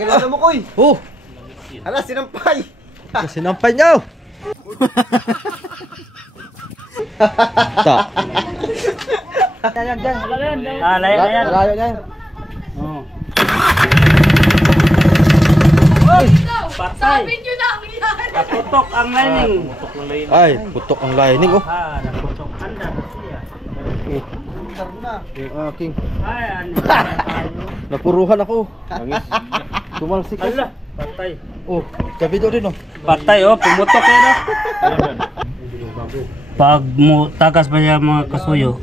Kakilala mo, Koy. Oh. Hala, sinampay. Sinampay niyo. Ta. Yan. Layo yan. Oh. Sabi nyo na ang yan. Naputok ang lining. Ay, putok ang lining oh. Naputok. Anda siya. Yung aking Ay, ano. napuruhan ako. Tumalsik ako. Ala, patay. Oh, kabido din oh. Patay oh, pumutok yan oh. Pag tagas pa siya mga kasuyo,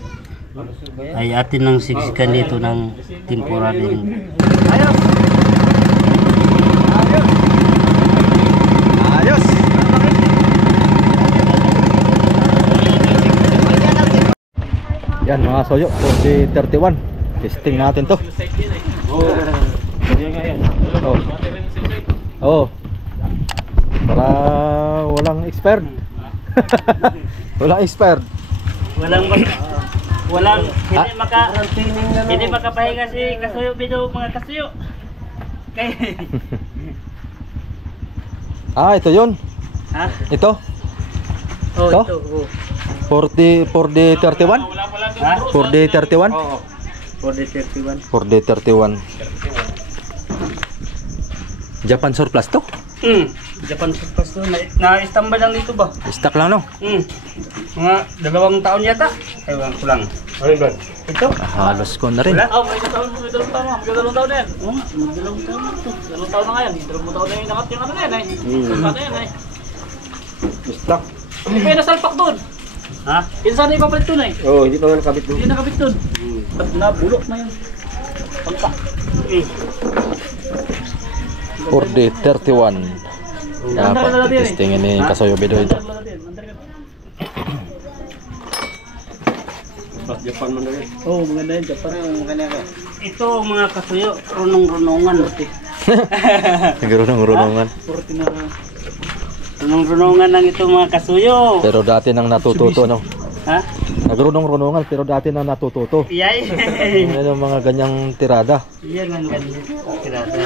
ay atin ng siksikan dito ng temporary. Ayos. Yan mga soyo, 4031. Testing natin to. Oh. Para walang expired. Walang expired. Walang hindi makapahinga si kasuyo bido mga kasuyo. Kay Ito yun. ha? Ito. Oh, Ito? ito. Oh. 4D31? Ha? 4D31? Oo. 4D31. 4D31. Japan surplus to? Japan surplus to. Na-standby lang dito ba? Stock lang no? Mga 2 taon yata. Ewan ko lang. Ano ba? Ito? Halos ko na rin. Wala? Oh, may 2 taon. May 2 taon. May 2 taon na yan. Oo nga, may 2 taon na ito. 2 taon na nga yan. 2 taon na yung nakat yung ano na yan eh. Ano yan eh. Stock. Hindi pa yung nasalpak doon. Ha? Kinsan na ipapalit doon eh. Oo, hindi pa nga nakabit doon. Hindi nakabit doon. Nabulok na yun. Pagka. 4D31. Dapat testingin ni Kasoyo Bido ito. Japan mo na rin. Oo, maganda yun. Japan. Ito mga kasuyo, runong-runongan. Nagurunong-runongan. Runong-runongan lang ito mga kasuyo. Pero dati nang natututo no? Ha? Nagrunong-runongan pero dati nang natututo. Iyay. Yan yung mga ganyang tirada. Iyan ang ganyan. Tirada.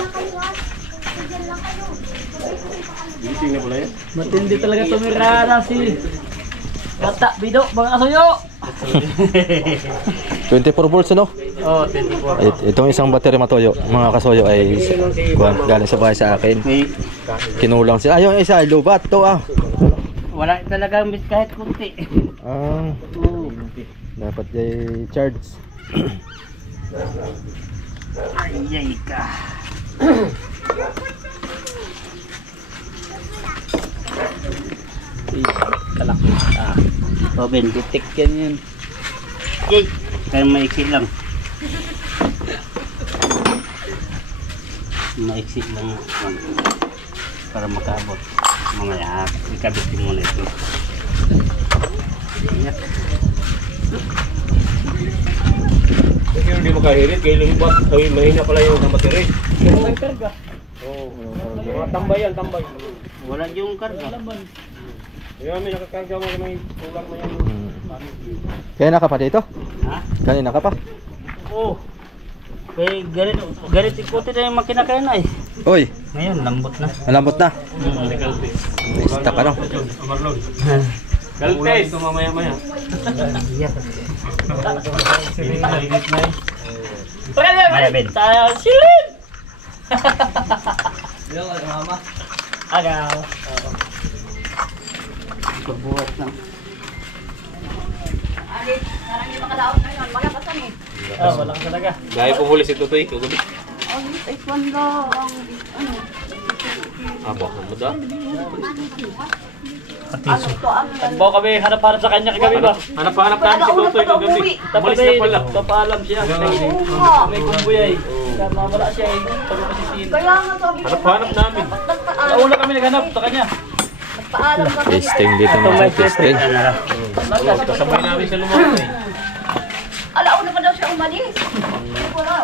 Tingnan pala yan. Matindi talaga tumirada si Kata Bido, mga kasuyo. 24 volts no? Oh, 24. Itong isang battery matoyo, mga kasoyo ay galing sa bahay sa akin. Kinulang siya. Yung isa ay lubat to ah. Wala talagang miss kahit kunti. Dapat ay charge. Ayay ka. Kalakit ah. Robin, titik yan. Yay! Kaya maiksi lang. Maiksi lang para makaabot. Mamaya, ikabitin mo na ito. Ingat. Kasi hindi makahirit, kaya lumipat. Ay, mahina pala yung namatiri. May karga. Oo, tambay. Wala yung karga. Kaya may nakakarga mo may kulang mo yan. Kaya naka pa dito? Ha? Kanina ka pa? Oo. Kaya galit ikutin na yung makina kayo na eh. Oy, Ngayon, lambot na. malambot na. Stock ano? Galtes! Ito mamaya-maya. Maya, Ben. Silin! Agaw. Pagbuhat na. Parang hindi makalaot ngayon. Wala ka saan eh. Wala ka talaga. Dahil po huli si Tutoy, kagabi. Ang taekwondo lang. Ano? Abo, mo da? Ano to? Ano yan? Bawa kami hanap-hanap sa kanya kagabi ba? Hanap-hanap namin si Tutoy kagabi. Tapos Umalis na pala. papaalam siya. Oo nga. May kumbuy ay. Kaya mawala siya ay. Pagkakasisin. Kaya nga sabi ko. Hanap-hanap namin. Nauna kami naghanap sa kanya. Nagpaalam ka kami. Testing dito mga testing. Kasabay namin sa lumayan eh. Alauna pa daw siya umalis. Wala.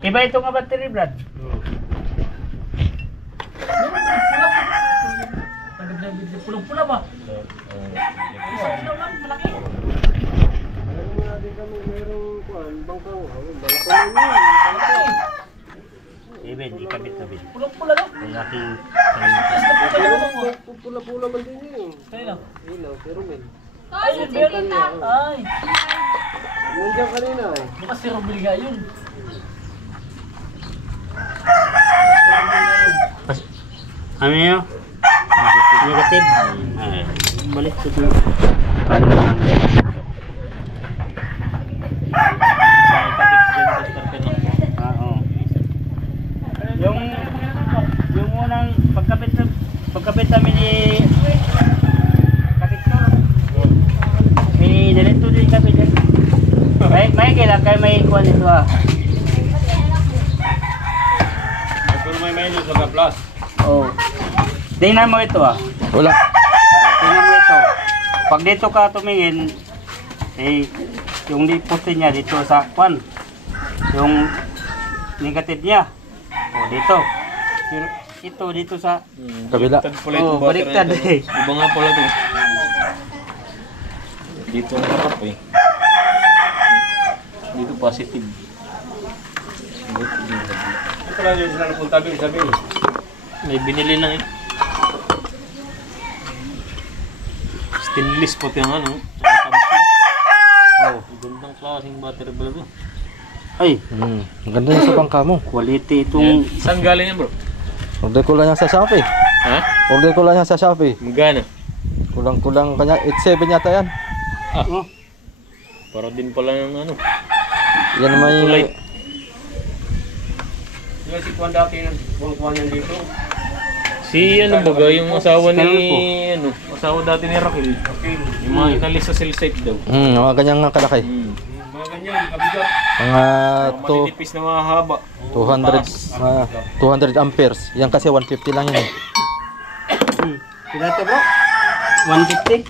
Iba ito nga battery, Brad. Pulang-pula ba? malaking Pula-pula man din yun. Kailan? Ilaw, pero men. Ay, si Tita. Ay, Nandiyan kanina eh. bukas si Robiliga yun. Ano yun? Negative? Ay, balik sa dito. Yung unang pagkabit namin ni Kapitol, may nalito din kami din. May kailan kayo may kuha nito ah. Pero may minus mga plus. Oo. Tingnan mo ito ah. Wala. Tingnan mo ito. Pag dito ka tumingin, eh, yung poste niya dito sa kwan. Yung negative niya. O dito. Pero ito dito sa Kabila. oh, baliktad eh. Iba nga pala ito. Dito ang harap eh. Dito positive. Ito pala yung sila napunta sabi. May binili na eh. Stainless pati ang ano. Oh, gandang klaseng battery pala ito. Ay, Ang ganda yan sa bangka mo. quality itong Saan galing yan bro? Order ko lang yan sa Shopee. Ha? Order ko lang yan sa Shopee. Magana? Kulang-kulang kanya. 87 yata yan. oh, Para din pala yung ano. Yan may... Tulay. Yung si Kwan dati yung Kwan yan dito. Si ano baga, yung asawa ni ano, asawa dati ni Raquel. Yung mga inalis sa cell site daw. mga ganyan nga kalaki. Mga ganyan, kabigat. Mga Mga matinipis na mga haba. 200 amperes. Yan kasi 150 lang yun. Kailan to bro? 150?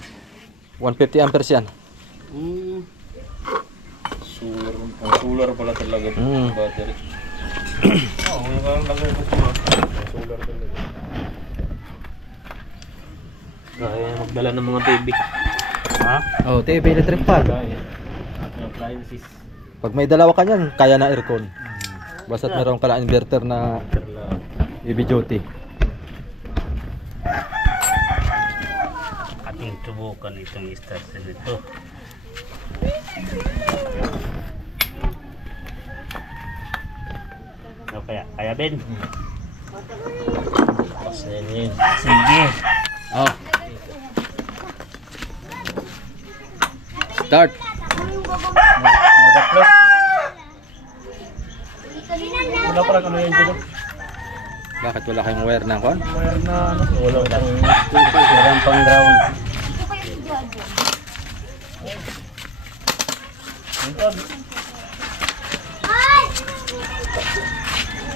150 amperes yan. Solar pala talaga ito. Battery. Oo, yung lagay ko solar talaga. Kaya magdala ng mga TV. Ha? Oh, TV electric fan. Kaya. Appliances. Pag may dalawa ka niyan, kaya na aircon. Basta't meron ka lang inverter na heavy duty. Ating subukan itong starter nito. Ano kaya? Kaya Ben? Sige. Sige. Oh. Start. Moda plus. Wala pala ano yan dito. Bakit wala kayong wire na kon? Wala na ano. Wala pang Meron pang ground.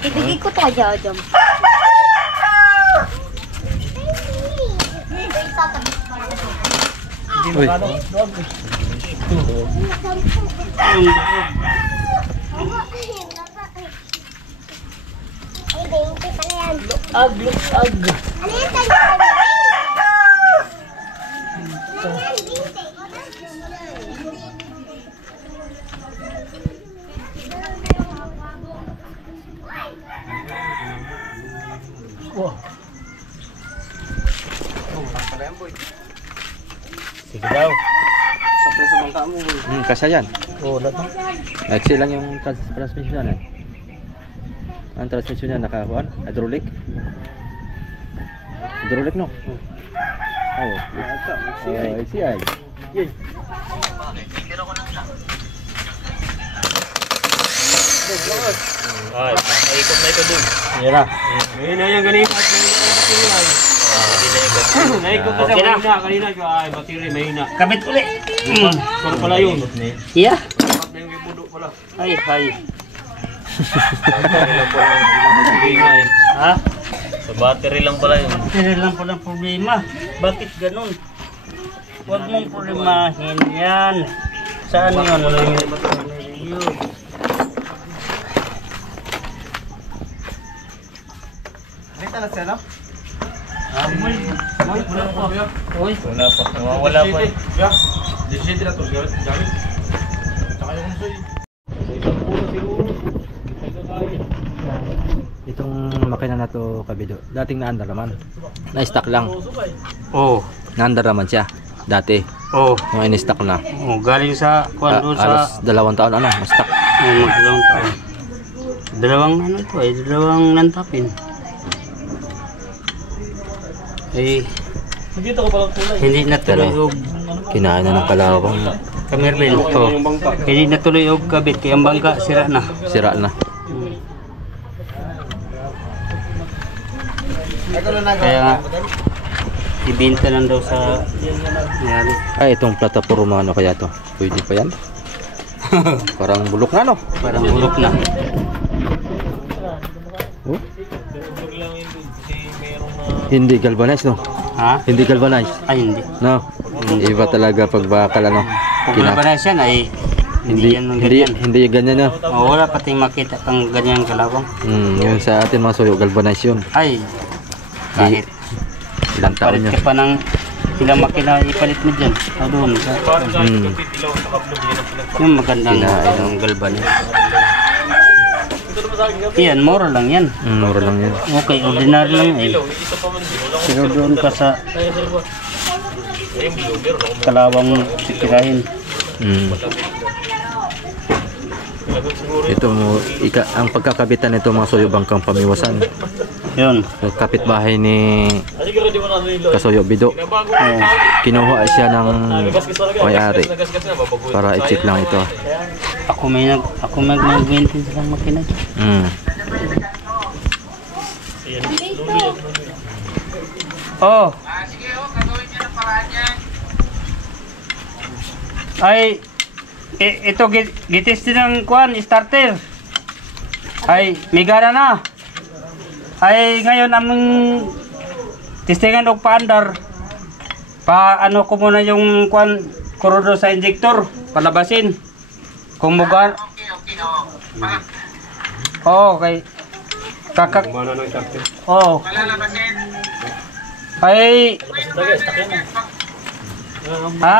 Ibigay ko to jam. Uy. Ag. Sige daw. Sapre sa bangka mo. Kasya yan. Oo, lahat. Nagsi lang yung transmission yan eh. Ang transmission niya nakakuan? Hydraulic? Hydraulic no? Oh. CI. Yun. Ay, paikot na ito dun. Mira. Ngayon na yan ganito at ngayon na battery. Naikot kasi Okay na. kanina. Ay, battery, mahina. Kabit ulit. Pero pala yun. Yeah. Dapat na yung ibudo pala. Ay, ay. Battery nga eh. Ha? Sa battery lang pala yun. Kaya lang po ng problema. Bakit ganun? Huwag mong problemahin yan. Saan yun? Yun. Wala pa. Nawawala pa eh. Itong makina na to kabido. Dating naandar naman. Na-stock lang. Oh. Naandar naman siya. Dati. Oh. Yung in-stock na. Oh, galing sa kuan doon sa Alos 2 taon ano, na-stock. dalawang taon. Dalawang ano to eh, dalawang nantapin. Eh, hindi natuloy og Kinain na ng kalawang. kamerlin. Oh. Hindi natuloy og kabit kaya ang bangka sira na. Sira na. Kaya nga ibenta lang daw sa nangyari. Ay, itong plataforma ano kaya to? Pwede pa yan? Parang bulok na no? Parang bulok na. Oh? Hindi galvanized no? Ha? Hindi galvanized. Ay hindi. No? Iba talaga pag bakal ano. Kung wala ba na siya ay hindi yan ng ganyan. Hindi ganyan no? Oh, wala pating makita pang ganyan kalawang. Yung sa atin mga suyo, galvanized yun. Ay, kahit Ilang taon palit yun. ka pa ng ilang makina ipalit mo dyan. O doon. Yung magandang ang galvanized. Yan, mura lang yan. Mura lang yan. Okay, ordinary lang eh. Pero doon ka sa kalawang titirahin. Ito mo, ang pagkakabitan nito mga suyo bangkang pamiwasan. Yun. Kapitbahay ni Kasuyo Bido. Kinuha siya ng may-ari para i-check lang ito. Ako may mag-maintenance lang makina dyan. Oh. Ay, ito gitestin ng kuan starter. Ay, may gana na. Ay, ngayon aming testingan og paandar. Ano ko muna yung kuan kurodo sa injector, palabasin. Kung mugar. Oh, okay. Kakak. Oh. Ay. Ha?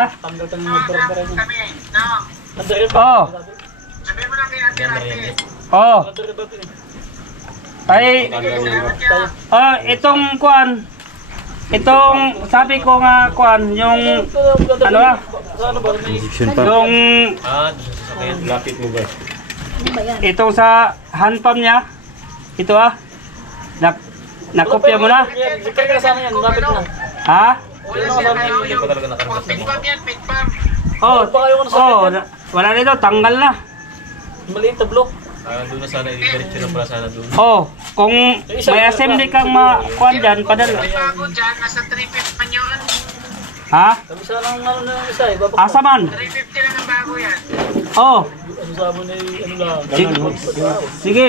Oh. Oh. Ay. Oh, itong kuan. Itong sabi ko nga kuan yung ano ah? Injection pa. Yung lapit mo ba? itong sa hand pump niya. Ito ah. Nakopya mo na? Ha? Oh, wala nito, tanggal na. Maliit na block. Doon na sana, i-diretso na pala sana doon. Oh, kung may assembly kang makuhan dyan, padala. Bago dyan, nasa 350 man yun. Ha? Kabisa lang ano na isa eh. Asa man? 350 lang ang bago yan. Oh, Ano sabon na ano lang. sige.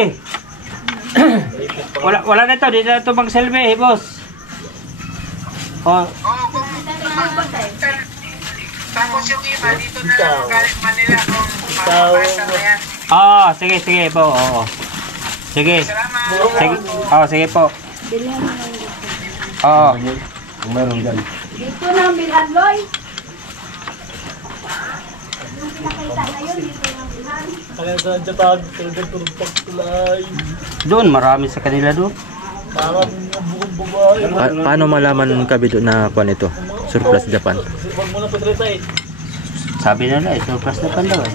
wala nito, di na ito mag-selfie, boss. Oh, Oo, kung tapos yung iba, dito na lang galing Manila kung makapasa na yan. sige po, oo. Sige. Sige. Oh, sige po. Oo. Dito na ang bilhan, Loy. Yung pinakita na yun, dito na ang bilhan. Kaya sa Japan, tulog pagkulay. Doon, marami sa kanila doon. Parang bukong babae. Paano malaman kabido na kuan ito? Surplus Japan. Huwag mo na pasalita eh. Sabi nila, ito plus na pan daw eh.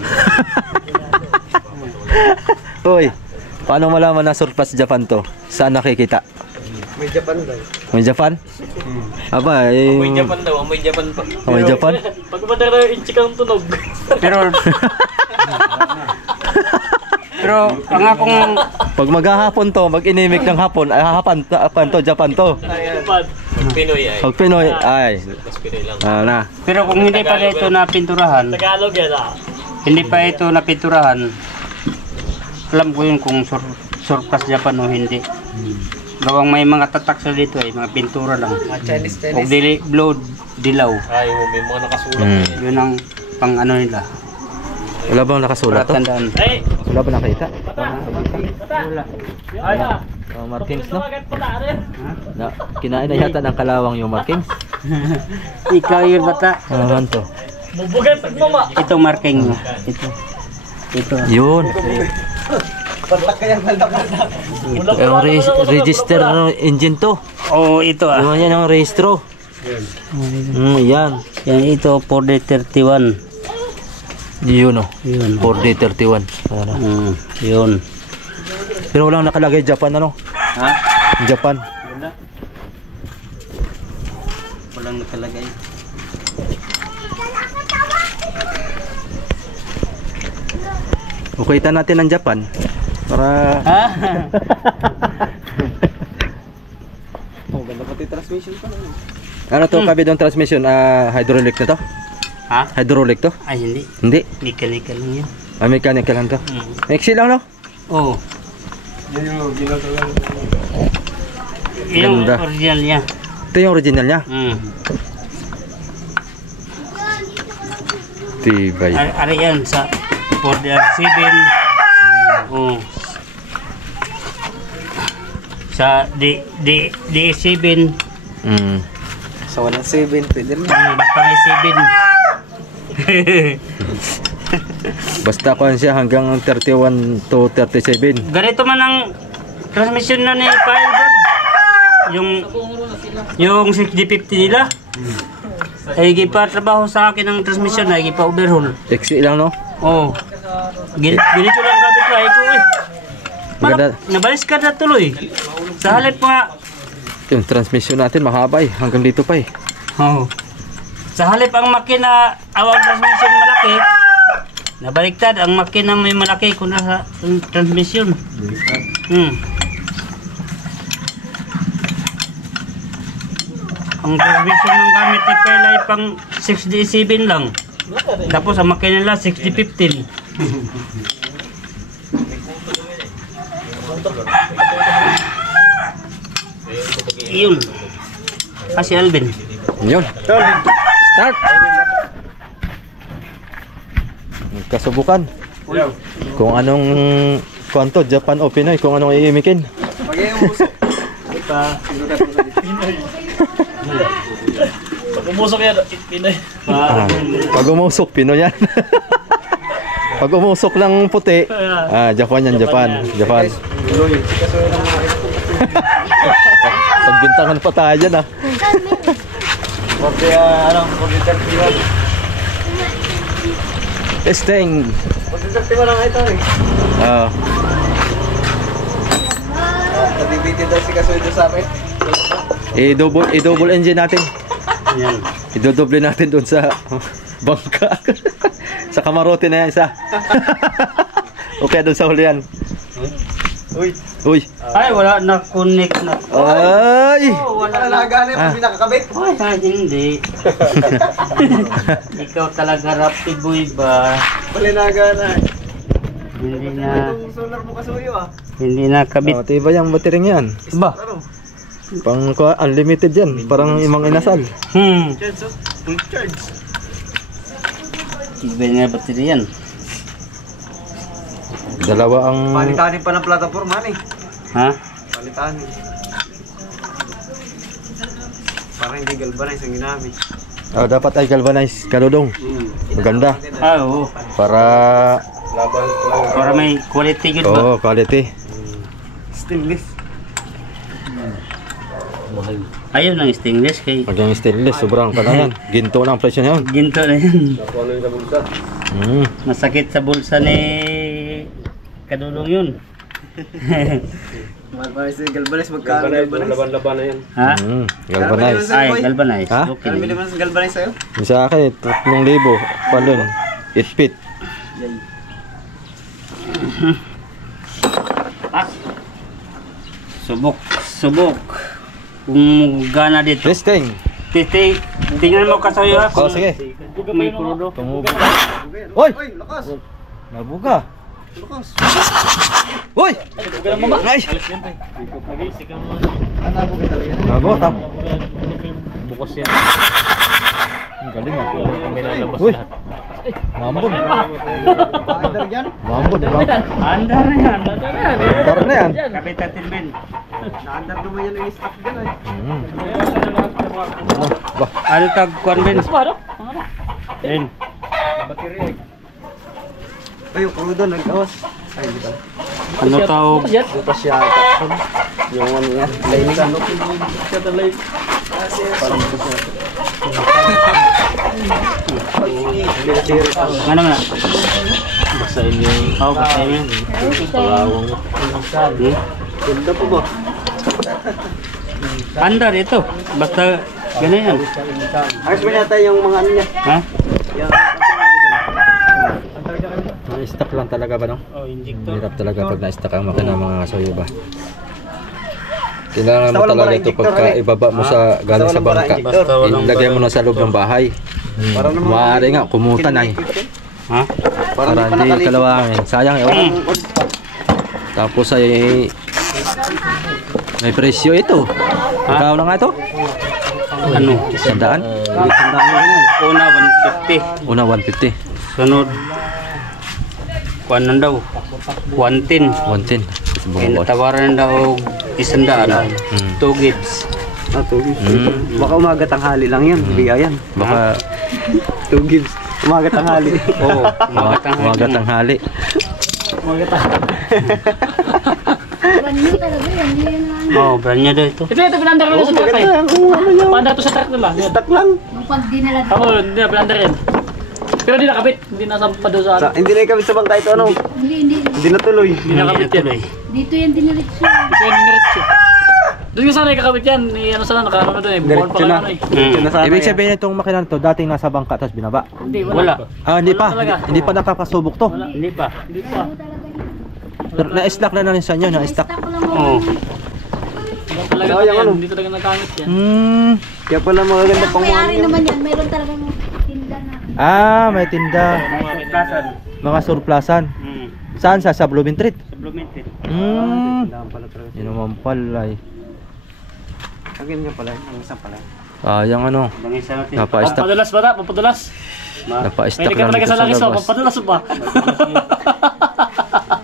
Hoy, paano malaman na surplus Japan to? Saan nakikita? May Japan daw. May Japan? Aba, eh... Amoy Japan daw, amoy Japan pa. May Japan? Pag umandar na yung inchik ang tunog. Pero ang akong Pag maghahapon to, mag-inimik ng hapon, ay hahapan to, Japan to. Japan. Pag Pinoy ay. Pag Pinoy, ay. Mas Pinoy lang. Na. pero kung hindi pa ito na pinturahan, Tagalog yan ah. hindi pa ito na pinturahan, alam ko yun kung surplus Japan o hindi. Gawang may mga tatak sa dito ay mga pintura lang. O dili blow dilaw. Ay, may mga nakasulat eh. Yun ang pang ano nila. Wala bang nakasulat to? Tandaan. Ay! Wala ba nakita? Wala. Ay! Markings, no? Kinain na yata ng kalawang yung markings. Ikaw yun bata. Ano to? Bubugat mama! Ito marking mo. Ito. Yun. Register engine to. Oh, ito ah. Yung yan ang registro. Yan. Yan ito, 4D31. Yun oh. Yun. 4D31. Ano. Yun. Pero walang nakalagay Japan ano? Ha? Japan. Wala. Walang nakalagay. Ukitan natin ang Japan. Para... Ha? Ano to, kabidong transmission? Hydraulic na to? Ha? Hydraulic to? Ay, hindi. Hindi. Mechanical lang yan. Mechanical lang to. Exi lang no? Oo. Yung Ganda. original niya. Ito yung original niya. Tibay. Ari yan sa 4DR7. Oo. Sa DS7. Sa walang 7, pwede rin. Basta may 7. Basta ko siya hanggang 31 to 37. Ganito man ang transmission na ni Kyle Brad. Yung 6050 nila. Ay gipatrabaho sa akin ang transmission ay gipa-overhaul. Exi lang no? Oo. Ganito lang gamit ko ay ko eh. Maganda. Nabalis ka na tuloy. Sa halip nga. Yung transmission natin mahaba eh. Hanggang dito pa eh. Oo. Sa halip ang makina awang transmission malaki. Nabaliktad ang makina may malaki kung nasa transmission. Ang transmission ng gamit ni Kyle ay pang 6D7 lang. Tapos ang makina nila 6015. Iyon. Si Alvin. Yun. Start! Kasubukan. Kung anong kwanto, Japan o Pinoy, kung anong iimikin. Pag umusok yan, Pinoy. Pag umusok, Pinoy yan. Pag umusok lang puti, Japan yan, Japan. Pagbintangan pa tayo dyan Testing. Nabibiti daw si Kasuyo sa akin. I-double engine natin. Yan. Idodoble natin doon sa bangka. Sa kamarote na yan isa. Okay, doon sa hulihan. Uy. Ay, wala na connect na. Ay! Wala na gana yung hindi nakakabit. Ay, hindi. Ikaw talaga rapid boy ba? Wala na gana. Hindi na. Itong solar mo Kasuyo Hindi na kabit. Tiba yung battery yan. Ba? Pang unlimited yan. Parang imang inasal. Charge full charge. Iba nga battery yan. Dalawa ang... Palitanin pa ng plataforma eh. Ha? Palitanin. Para hindi galvanize ang ginamit. dapat ay galvanize kaludong. Maganda. Ah, oo. Para... Para may quality good ba? Oo, quality. Stainless. Ayun ang stainless kay Pag yung stainless, sobrang kanayan. Ginto na ang presyo niya yun. ginto na yan. Mm. Masakit sa bulsa ni Kadulong yun. Galvanize magkano galvanize? Laban-laban na yan. Ha? Galvanize. Ay, galvanize. Ha? Okay. Ano bilhin mo sa galvanize sa'yo? Yung sa akin, 3,000. Palun. 8 feet. Subok. Kung gana dito. Testing. Tingnan mo Kasuyo ha. Oh, sige. May puludo. Tumubo. Oy! Uy, lakas! Nabuga. Lakas! Uy! Ay! Nago, tap. Bukas yan. Ang galing ah. May lalabas Uy! lahat. Mambon. Under yan? Mambon. Andar na yan. Tara na yan. Kapitatin Ben. Na-under naman yan yung stock dyan ay. Bah. Ano tag kuan Ben? Ben. Ay, yung crudo nag-awas. Ay, di ba? Ano tawag? Butas yata. Yung ano yan. Lining ano. Ano nga? Basahin yung... Oh, basahin yun. Palawang. Ganda po ba? Andar ito. Basta ganyan yan. Ayos ba yata yung mga ano niya? Ha? Na-stock lang talaga ba no? Oh, injector. Hirap talaga pag na-stock ang makina mga soyo ba? Kailangan mo talaga ito pagka ibaba mo sa galing sa bangka. Basta walang Ilagay mo na sa loob ng bahay. Maaari nga, kumutan ay. Ha? Para hindi kalawangin. Sayang yun. Tapos ay may presyo ito. Ikaw na nga ito? Ano? 100? Una 150. Una 150. Sunod. Kuan nan daw. 110. 110. Kaya natawaran daw 100. 2 gigs. Ah, 2 gigs. Baka umaga tanghali lang yan. Biya yan. Baka 2 gigs. Umaga tanghali. Oo. Umaga tanghali. Brand new talaga yan. Hindi yan na. Oh, brand new daw ito. Ito, pinandar ko sa truck eh. Pandar to sa truck nila. Stock lang. Yung pag dinala Ako, hindi na pinandar yan. Pero di nakabit. Hindi nasampa doon sa ano. Hindi na ikabit sa bangka ito ano. Hindi. Hindi natuloy. Hindi nakabit yan. Dito yan diniretso. Ito yung niretso. Doon yung sana ikakabit yan. Ano sana, nakaano doon eh. Buwan pa lang ano eh. Ibig sabihin itong makina nito dating nasa bangka tapos binaba. Hindi, Wala. wala. Ah, hindi pa. Wala talaga. Hindi pa nakakasubok to. Wala. Hindi pa. Hindi pa. Pero na-stock na lang sa inyo, na-stock. Stock ko lang Oo. Wala talaga Oh, yung yan. ano? Hindi talaga nagamit yan. Kaya pala magaganda Ang may-ari naman yan. Mayroon talagang tinda na. Ah, may tinda. Plasan. Mga surplasan. Saan sa Bloomingtreet? Supplemented. Yun naman pala eh. Agin niya pala. Ang isa pala. Ah, yung ano, Bangisa natin. napa-stock. Pampadulas ba na? Pampadulas? Napa-stock Pwede ka lang talaga dito sa sa langis mo. labas. Pampadulas mo ba?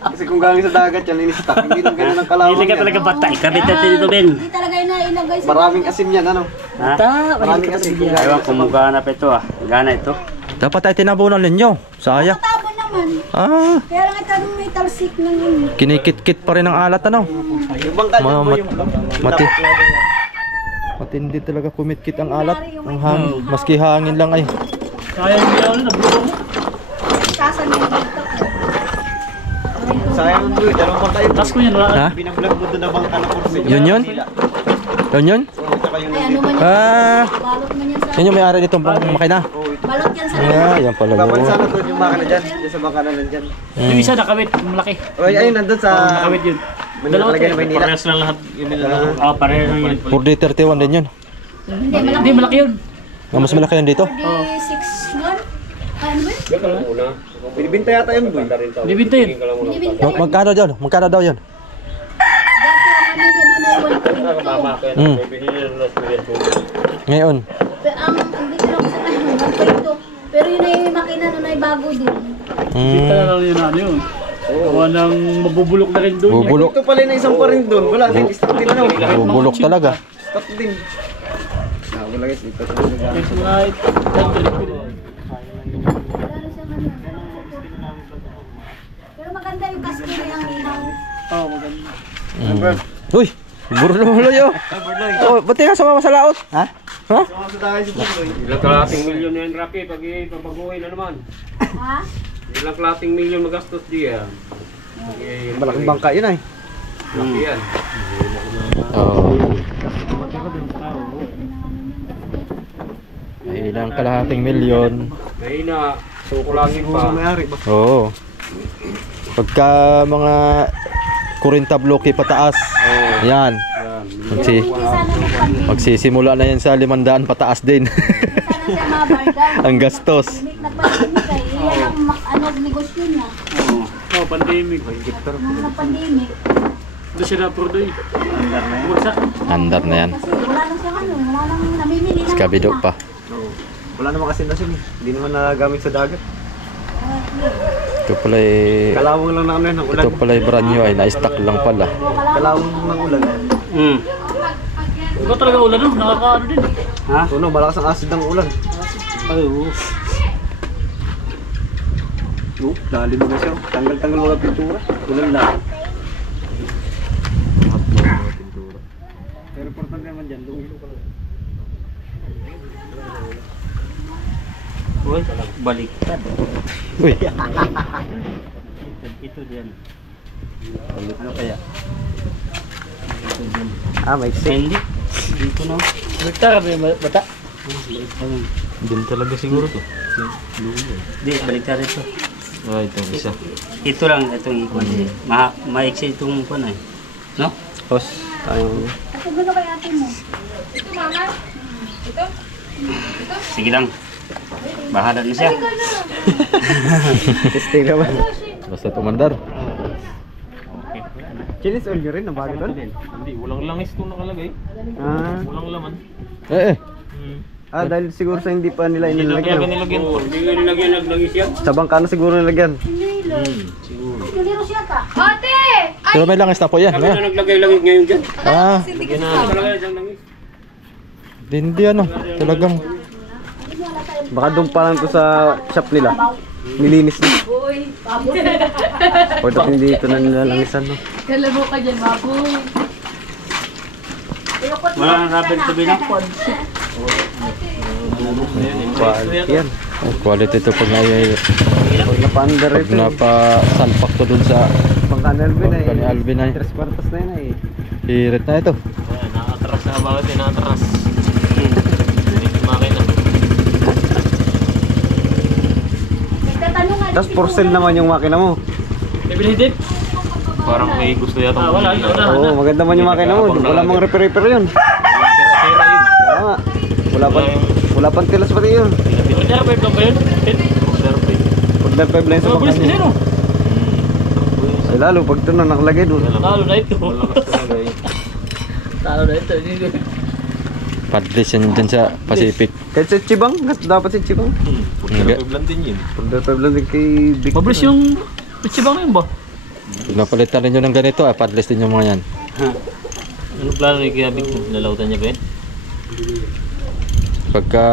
Kasi kung galing sa dagat yan, in-stock. Hindi lang ganun ang kalawang Hindi ka talaga batay. Ikabit natin dito, Ben. Hindi talaga yun na ilagay sa Maraming asim yan, ano? Ha? Maraming asim kung galing. Ewan kung magana pa ito ah. Gana ito. Dapat ay tinabunan ninyo. Sayang. tapon naman. Ah, Kaya lang ito may talsik ng yun. kinikit-kit pa rin ang alat, ano? Yung bangka Mga dyan po yung... mati. Matindi talaga kumit-kit ang alat. Ang hangin. Maski hangin lang ay. Kaya hindi ako na nabuo mo. Sasan yung dito. Sayang po yun, dalawang bangka yun. Task ko yan. Ha? Binag-vlog mo doon na bangka na kursi. Yun yun? Yun yun? Tsaka yung... Ay ano man yan. Ah, Balot man yan sa... yun yung may-ari nitong makina. Balot yan sa... Ah, yan pala Dapat yun. sana doon yung makina dyan. Yung sa bangka na nandyan. Yung isa nakabit. Malaki. Oy, ayun, nandun sa... Nakabit yun. Manila talaga na Maynila. Parehas lang lahat. Yung binalaw. Oh, pareho yun. 4D31 din yun. Hindi, malaki. Hindi, malaki yun. Ah, mas malaki yun dito. 46-1? Ano ba yun? Binibinta yata yun, boy. Hindi binta yun. Binibinta yun. Magkano daw? Magkano daw yun? Dati ang ano yan yun ay 1.2. Ngayon. Ang dito lang sa ngayon, 1.2. Pero yun ay makina nun ay bago din. Binta na lang yun ano yun. Gawa ng mabubulok na rin doon. Bubulok. Ito pala na isang pa rin doon. Wala din. Stock din ano. Bubulok talaga. Stock din. Wala guys. Ito sa mga Yes, right. Country. Wala siyang ano. Pero maganda yung kasko na yung ilaw. Oo, maganda. Uy! Burloy oh! Oh, ba't ka sumama sa laot? Ha? Ha? sa tayo si Buloy. Ilang kalating milyon na yan, Rapi, pag ipabaguhin na naman. Ha? Ilang kalating milyon magastos diyan. Malaking bangka yun ay. Laki yan. Oo. Ilang kalahating milyon. Mahina, sukulangin pa. May-ari ba? Oo. Pagka mga 40 bloke pataas. Yan. Hindi sana nagpag- Magsisimula na yan sa 500 pataas din. sana siya mabardaw. Ang gastos. Nagpandemic ay yan ang ano, negosyo niya. Oo, pandemic. Nung nagpandemic. Doon siya na-approve doon. Bumagsak. Andar na yan. Kasi wala lang siyang ano, wala lang namimili ng Skabido makina. pa. Wala naman kasi na siya. Hindi naman nagagamit sa dagat. Ito pala eh. Kalawang lang na ano yan, ng ulan. Ito pala eh brand new ay na-stock lang pala. Kalawang ng ulan. Ikaw talaga ulan doon. Nakakaano din. Ha? Tuno, malakas ang acid ng ulan. Ay, oo. Lalim na siya. Tanggal-tanggal mga pintura. Ulan lang. Uy, baliktad. Uy. Ito diyan. Ano kaya? Ah, may Hindi. Dito na. Bata. Din talaga siguro to. Di, baliktad ito. Ah, itong isa. Ito lang, itong ikon. Maiksi itong ikon eh. No? Hos. Tayong... Ito gano'n kay ate mo? Sige lang. Bahala na siya. Testing naman. Basta tumandar. Okay. Chinis oil nyo rin, nabago doon? Hindi, walang langis to nakalagay. Ah. Walang laman. Eh. Hmm. Dahil siguro sa hindi pa nila Hindi inilagyan. talaga nilagyan po. Hindi nga nilagyan naglagis yan. Sa bangka na siguro nilagyan. Siguro. Niliros yata. Ate! Pero may langis na po yan. Kami na naglagay-langit ngayon dyan. Ah, Lagyan na. Talaga isang langis. hindi ano. Talagang... Baka doon pa lang to sa shop nila. Nilinis na. Uy, baboy. O dapat hindi ito na nilalangisan, no? Kalabo ka dyan, baboy. Wala nang rubber to be na. Quality yan. Quality ito pag napa-under ito. Pag napa-salpak to dun sa bangka ni Alvin ay. Bangka ni Alvin ay. 3 kwartas na yun ay. Hirit na ito. Ayan, nakatras na bakit eh, nakatras. Hindi makina. Tapos for sale naman yung makina mo. Parang may gusto yata. Wala. Oo, maganda man yung makina mo. Wala mang repair-repair yun. Sira-sira yun. Kaya nga. Wala pang tilas pati yun. Reserve lang ba yun? Reserve. Pag na-pipeline sa bangka niya. Ay lalo, pag ito na nakalagay doon. Talo na ito. Malakas talaga yun. Talo na ito. Padless yan dyan sa Pacific. Kahit sa Chibang, dapat sa Chibang. Reserve lang din yun. Pag lang din kay Victor. Mabilis yung Ichibang na yun ba? Pag napalitan rin nyo ng ganito, padless din yung mga yan. Ano plano ni Kuya Big? Nalautan niya ba yun? Pagka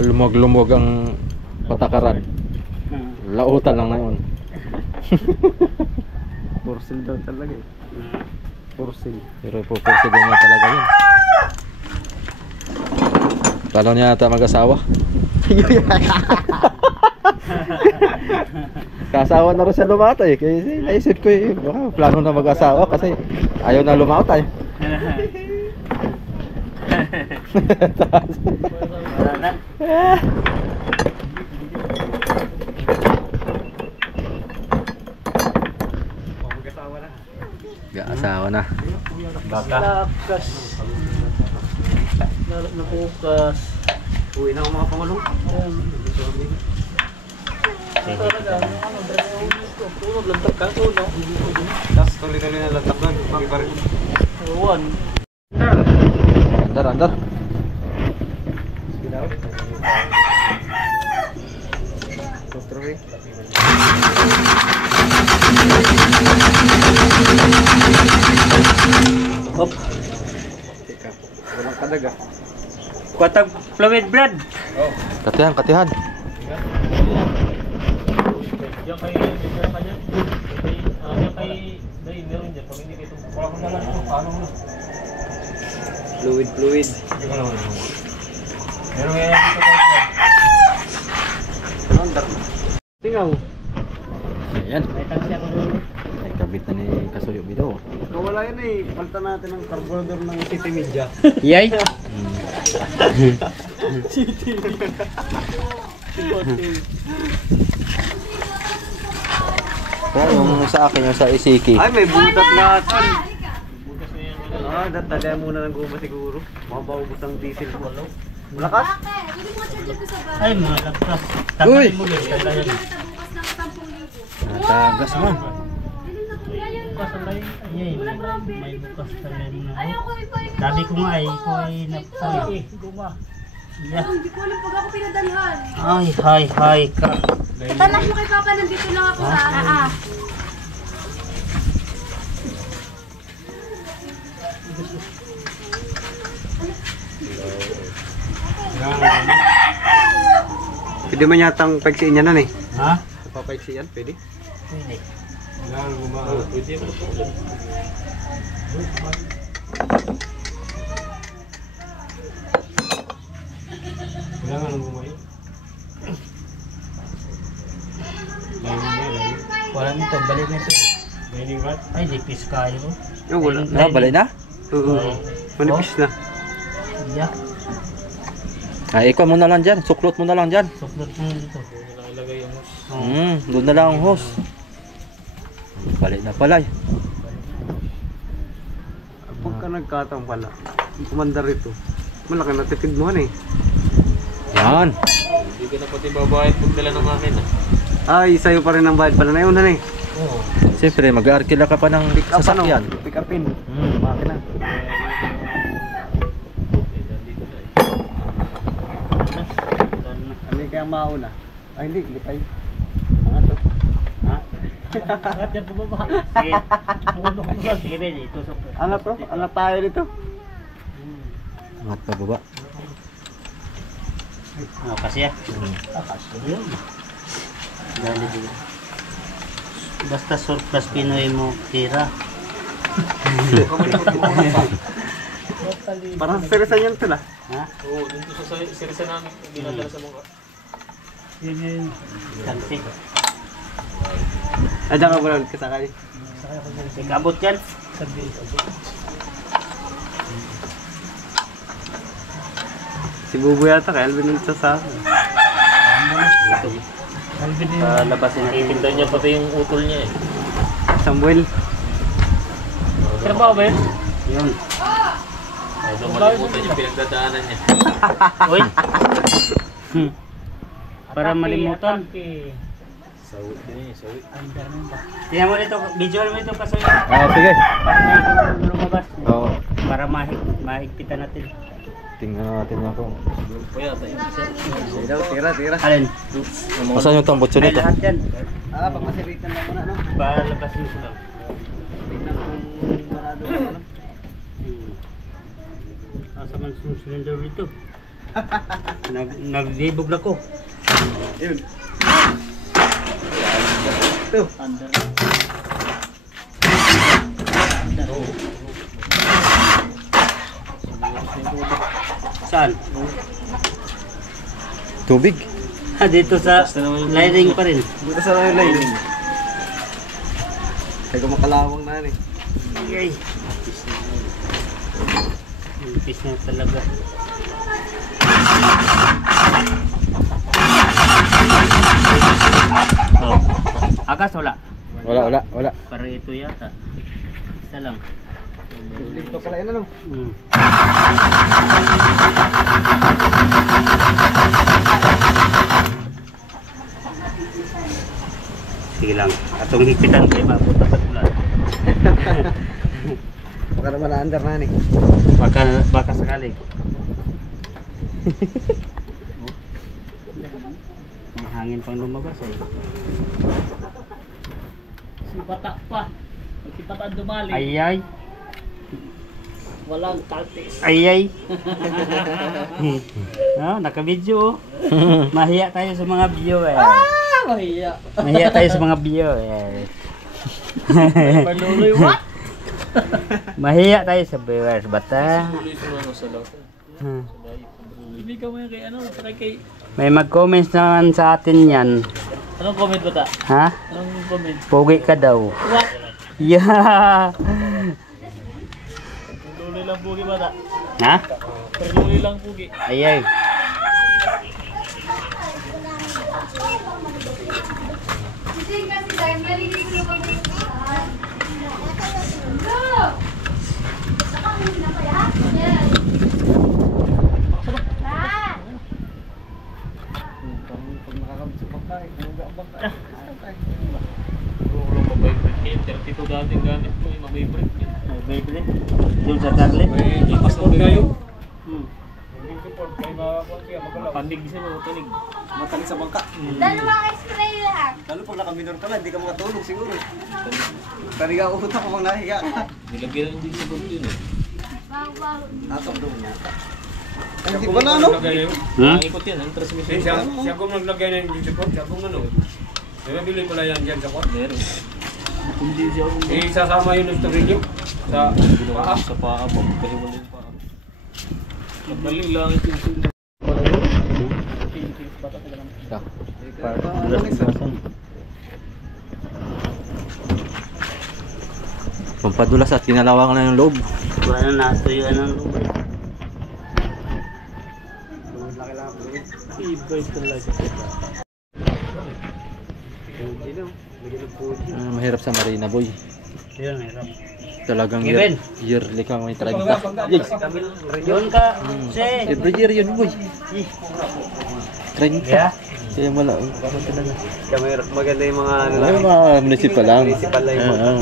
lumwag-lumwag ang patakaran, lautan lang na yun. Porcel daw talaga eh. Porcel. Pero po porcel din na talaga yun. Plano niya ata mag-asawa. Kasawa na rin siya lumata eh. Kasi naisip ko eh, baka plano na mag-asawa kasi ayaw na lumata eh. Wala na. Mag-asawa na. Baka. Lakas. Napukas. Uwi na ang mga pangulong. Tapos tuloy-tuloy na lantak doon. Pag-iparin. Andar. Hop. Walang kadaga. Kuatag fluid blood. Katihan. Diyan kay meron ka dyan. Diyan kay Day, meron dyan. Pag hindi kayo wala ko na lang ito. Paano mo? Fluid. Meron kaya dito kayo. Andar. Tingaw. Ayan. Ay, kabit na ni Kasuyo Bido. Wala yan eh. Palta natin ang carburetor ng City Media. Yay. Kaya yung sa akin, yung sa Isiki. Ay, may butas nga ito. Tatagay muna ng guma siguro. Mabaubos ang diesel ko. Malakas? Ay, malakas. Uy! Tanggalin mo lang. Tanggalin. Natagas man. Ay, may bukas tanggalin mo na. Sabi ko nga ay napusoy. Yeah. Hindi ko alam pag ako pinadalhan. Ay ka. Tanak mo kay Papa, nandito lang ako sa Pwede man yatang pagsiin yan eh. Ha? Papaiksi yan, pwede? Pwede. Pwede mo ito. Wala nito, balik nito. Ay, dipis kayo. Wala na, balik na? Oo. Manipis na. Yeah. Ay, ikaw mo na lang dyan. Suklot mo na lang dyan. Suklot mo dito. Ilagay yung hose. Doon na lang ang hose. Balik na pala. Pagka nagkataon pala, yung kumandar ito, malaki na tipid mo eh. Yan. Hindi ka na pati babayad pagdala ng makina. Ay, sa'yo pa rin ang bayad pala na yun eh. Oo. Siyempre, mag-arkila ka pa ng sasakyan. Pick upin. Makina. Ano kaya mauna? Ay hindi, lipay. Angat to. Ha? Angat yan bumaba. Sige. Sige, Benji. Itusok ko. Angat to? Angat tayo dito. Angat pa baba. Ano, kasi ah? Kasi yun. Dali dito. Basta surplus Pinoy mo, tira. Parang serisan yan tula. Ha? Oo, dito sa sirisa namin, dinadala sa mga... Yun yun. Kansi. Ah, dyan ka ba lang kasakay? Ikabot yan. Si Bubo yata kay Alvin ulit sa Labasin natin. Itinda niya pati yung utol niya eh. Samuel. Trabaho ba yun? Yun. Ay, doon malimutan yung pinagdadaanan niya. Uy. Para malimutan. Sawit din eh, sawit. Tingnan mo dito, visual mo ito kasi Sige. lumabas. Oo. Para mahigpitan natin. Tingnan natin ako. Kaya tayo Tira, tira. Alin? Asan yung tambotso Ay, nito? lahat yan. Ah, pag masiritan lang muna, no? Palabas mo sila. Tignan kung marado na, no? Asa man cylinder dito. Nag-debug na ko. Yun. Ito. Under. Saan? Tubig. Dito sa lining pa rin. Dito sa line. Kaya makalawang na eh. Yay! Impis na talaga. Oh. Agas wala. Wala. Para ito yata. Isa lang. Dito pala yun, ano? Sige lang. Atong higpitan kayo mapunta sa ulan. Baka naman na-under na eh. Baka sakali. May hangin pang lumabas eh. Si Bata pa. Pag si Bata dumali, Ayay. walang taltis. Ayay. Naka-video oh. Mahiya tayo sa mga viewers. Mahiya. Mahiya tayo sa mga viewers. Paluloy what? Mahiya tayo sa viewers. Bata. Tuloy sa mga sa lahat. Hindi ka mo yung kay ano, kay... May mag-comments naman sa atin yan. Anong comment Bata? Ha? Anong comment? Pogi ka daw. What? Yeah. Paluloy lang pugi Bata. Ha? Paluloy lang pugi. Ayay. Ito dating gamit ko, yung mabibrate yun. Beyblade. Doon sa Carlet. May lakas ng kayo. Pandig siya mo, tinig. Mataling sa bangka. Dalawang x-ray lang. Lalo pag nakaminor ka na, hindi ka makatulog siguro. Tariga ang utak ko pag nahiga ka. Nilagyan din sa bag yun eh. Atok doon niya. Ay, hindi ba na ano? Ikot yan, ang transmission. Siya kung naglagay na yung dito po, siya kung ano. Nabili ko lang yan dyan sa kot. Meron. Isasama yun yung storage sa paa. Sa paa, pagkaliwala yung paa. Madali lang ito yung Pampadulas at kinalawang lang yung loob. Wala na, tuyuan ng lubay. Mahirap sa Marina Boy. Yun, hirap. Talagang Given. yearly kang may 30. Yes. Yun ka, si. Every year yun boy. 30. Yeah. Kaya wala. Kaya maganda yung mga ano Ay, mga municipal lang. Municipal lang yung Ah, ah.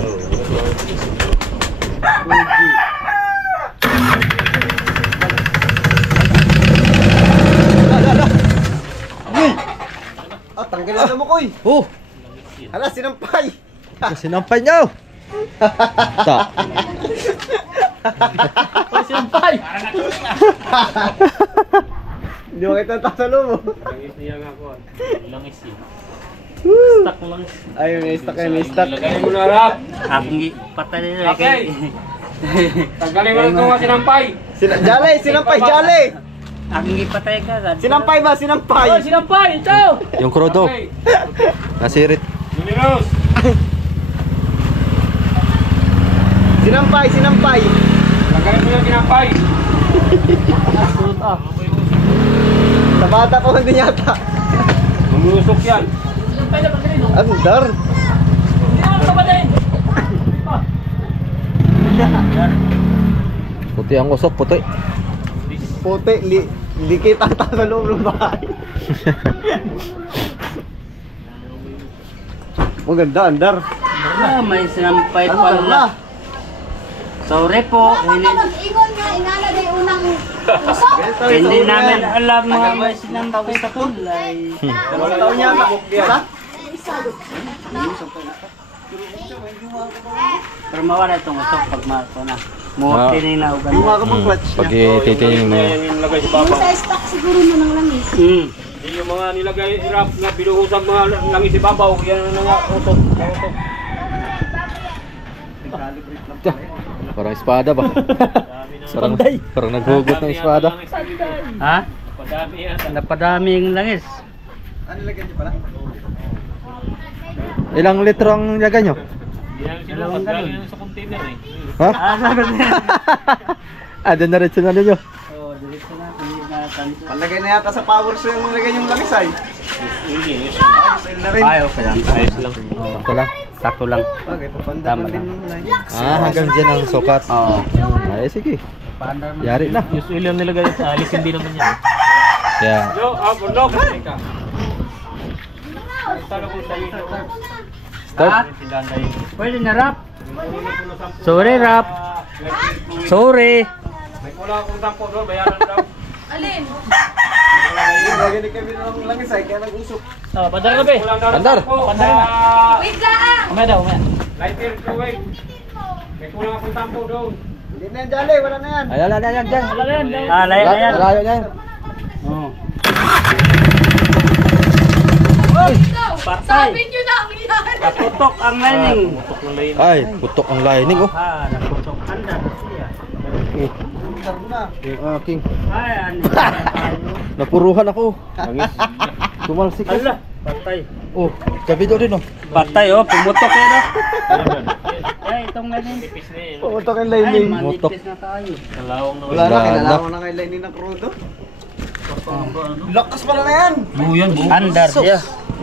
Ah, tanggalan mo koy. Oh! Hala, sinampay. Sinampay niyo! Ta. Hindi mo kita tatalo mo. Langis yun. Stuck lang. Ay, may stock yan, may stock. Tanggalin mo na rap. Akong patay nila. Okay. Tanggalin mo na ito mga sinampay. Jale, sinampay, Jale. Akong ipatay ka agad. Sinampay ba, sinampay? Sinampay! Ito! Yung krodo. Okay. Nasirit. Luminos. Sinampay, sinampay. Tanggalin mo yung sinampay. Sa bata ko hindi yata. Mamusok yan. Andar. Puti ang usok, puti. Puti, hindi kita sa loob ng bahay. Maganda, andar. Ah, may sinampay Ano pala? pala. Sorry po. Mag-ingon nga, inala na yung unang usok. Hindi namin alam mga may sinampay sa kulay. Dalawang taon niya ka. Isa? Pero mawala itong usok pag mato na. Muti na yung Yung mga kapag-clutch Pag niya. ititingin mo. Yan yung nilagay sa Yung baba. sa stock siguro mo ng langis. Hindi yung mga nilagay rap na binuhusang mga langis si babaw. Yan ang nangausok. Parang espada ba? Parang naghugot ng espada. Ha? Padami yan. Napadami yung langis. Ano lagyan niyo pala? Ilang litro ang nilagay nyo? Yan Dalawang sila. galon. Yan sa container eh. Ha? Sabi niya. Doon na rin sinalo nyo. Oh, diretso na. Hindi na tanso. Palagay na yata sa power so yung lagay yung langis ay. Hindi. Ayos na rin. Ay, okay lang. Ayos lang. Sakto lang. Sakto lang. Okay, papanda Tama man din lang. yung line. Hanggang dyan ang sukat. Oo. Ay, sige. Paandar mo. Yari na. Usually yung nilagay sa alis, hindi naman yan. Yan. Yo, bundok. Teka. Talo ko sa iyo. Ha? Pwede na rap. Sorry rap. Sorry. May kulang akong tampo doon. Bayaran daw. Alin? Lagyan ni kami ng langis ay kaya nag-usok. Padar ka ba eh? Kulang daw ng Andar. tampo. Andar na. Wait lang! Umaya daw, umaya. Light beer to wait. May kulang akong tampo doon. Hindi na yan, Jale, wala na yan. Ayan, ayan, dyan. Wala na yan. Ah, layo na yan. Layo na yan. Oo. Patay! Sabi nyo na ang yan! Naputok ang lining. Putok ng layin. Ay, putok ang lining oh. Naputok. Andar siya. Yung aking Ay, ano. napuruhan ako. Tumalsik ko. Ala, patay. Oh, kabido din oh. Patay oh, pumutok yan oh. Ay, itong lining. Tipis na yun. Putok ang Ay, lining. manipis na tayo. Kalawang na. Wala na, Wala kinalaman na kay lining ng crudo. Lakas pala na yan. Buyan, buyan. Andar siya.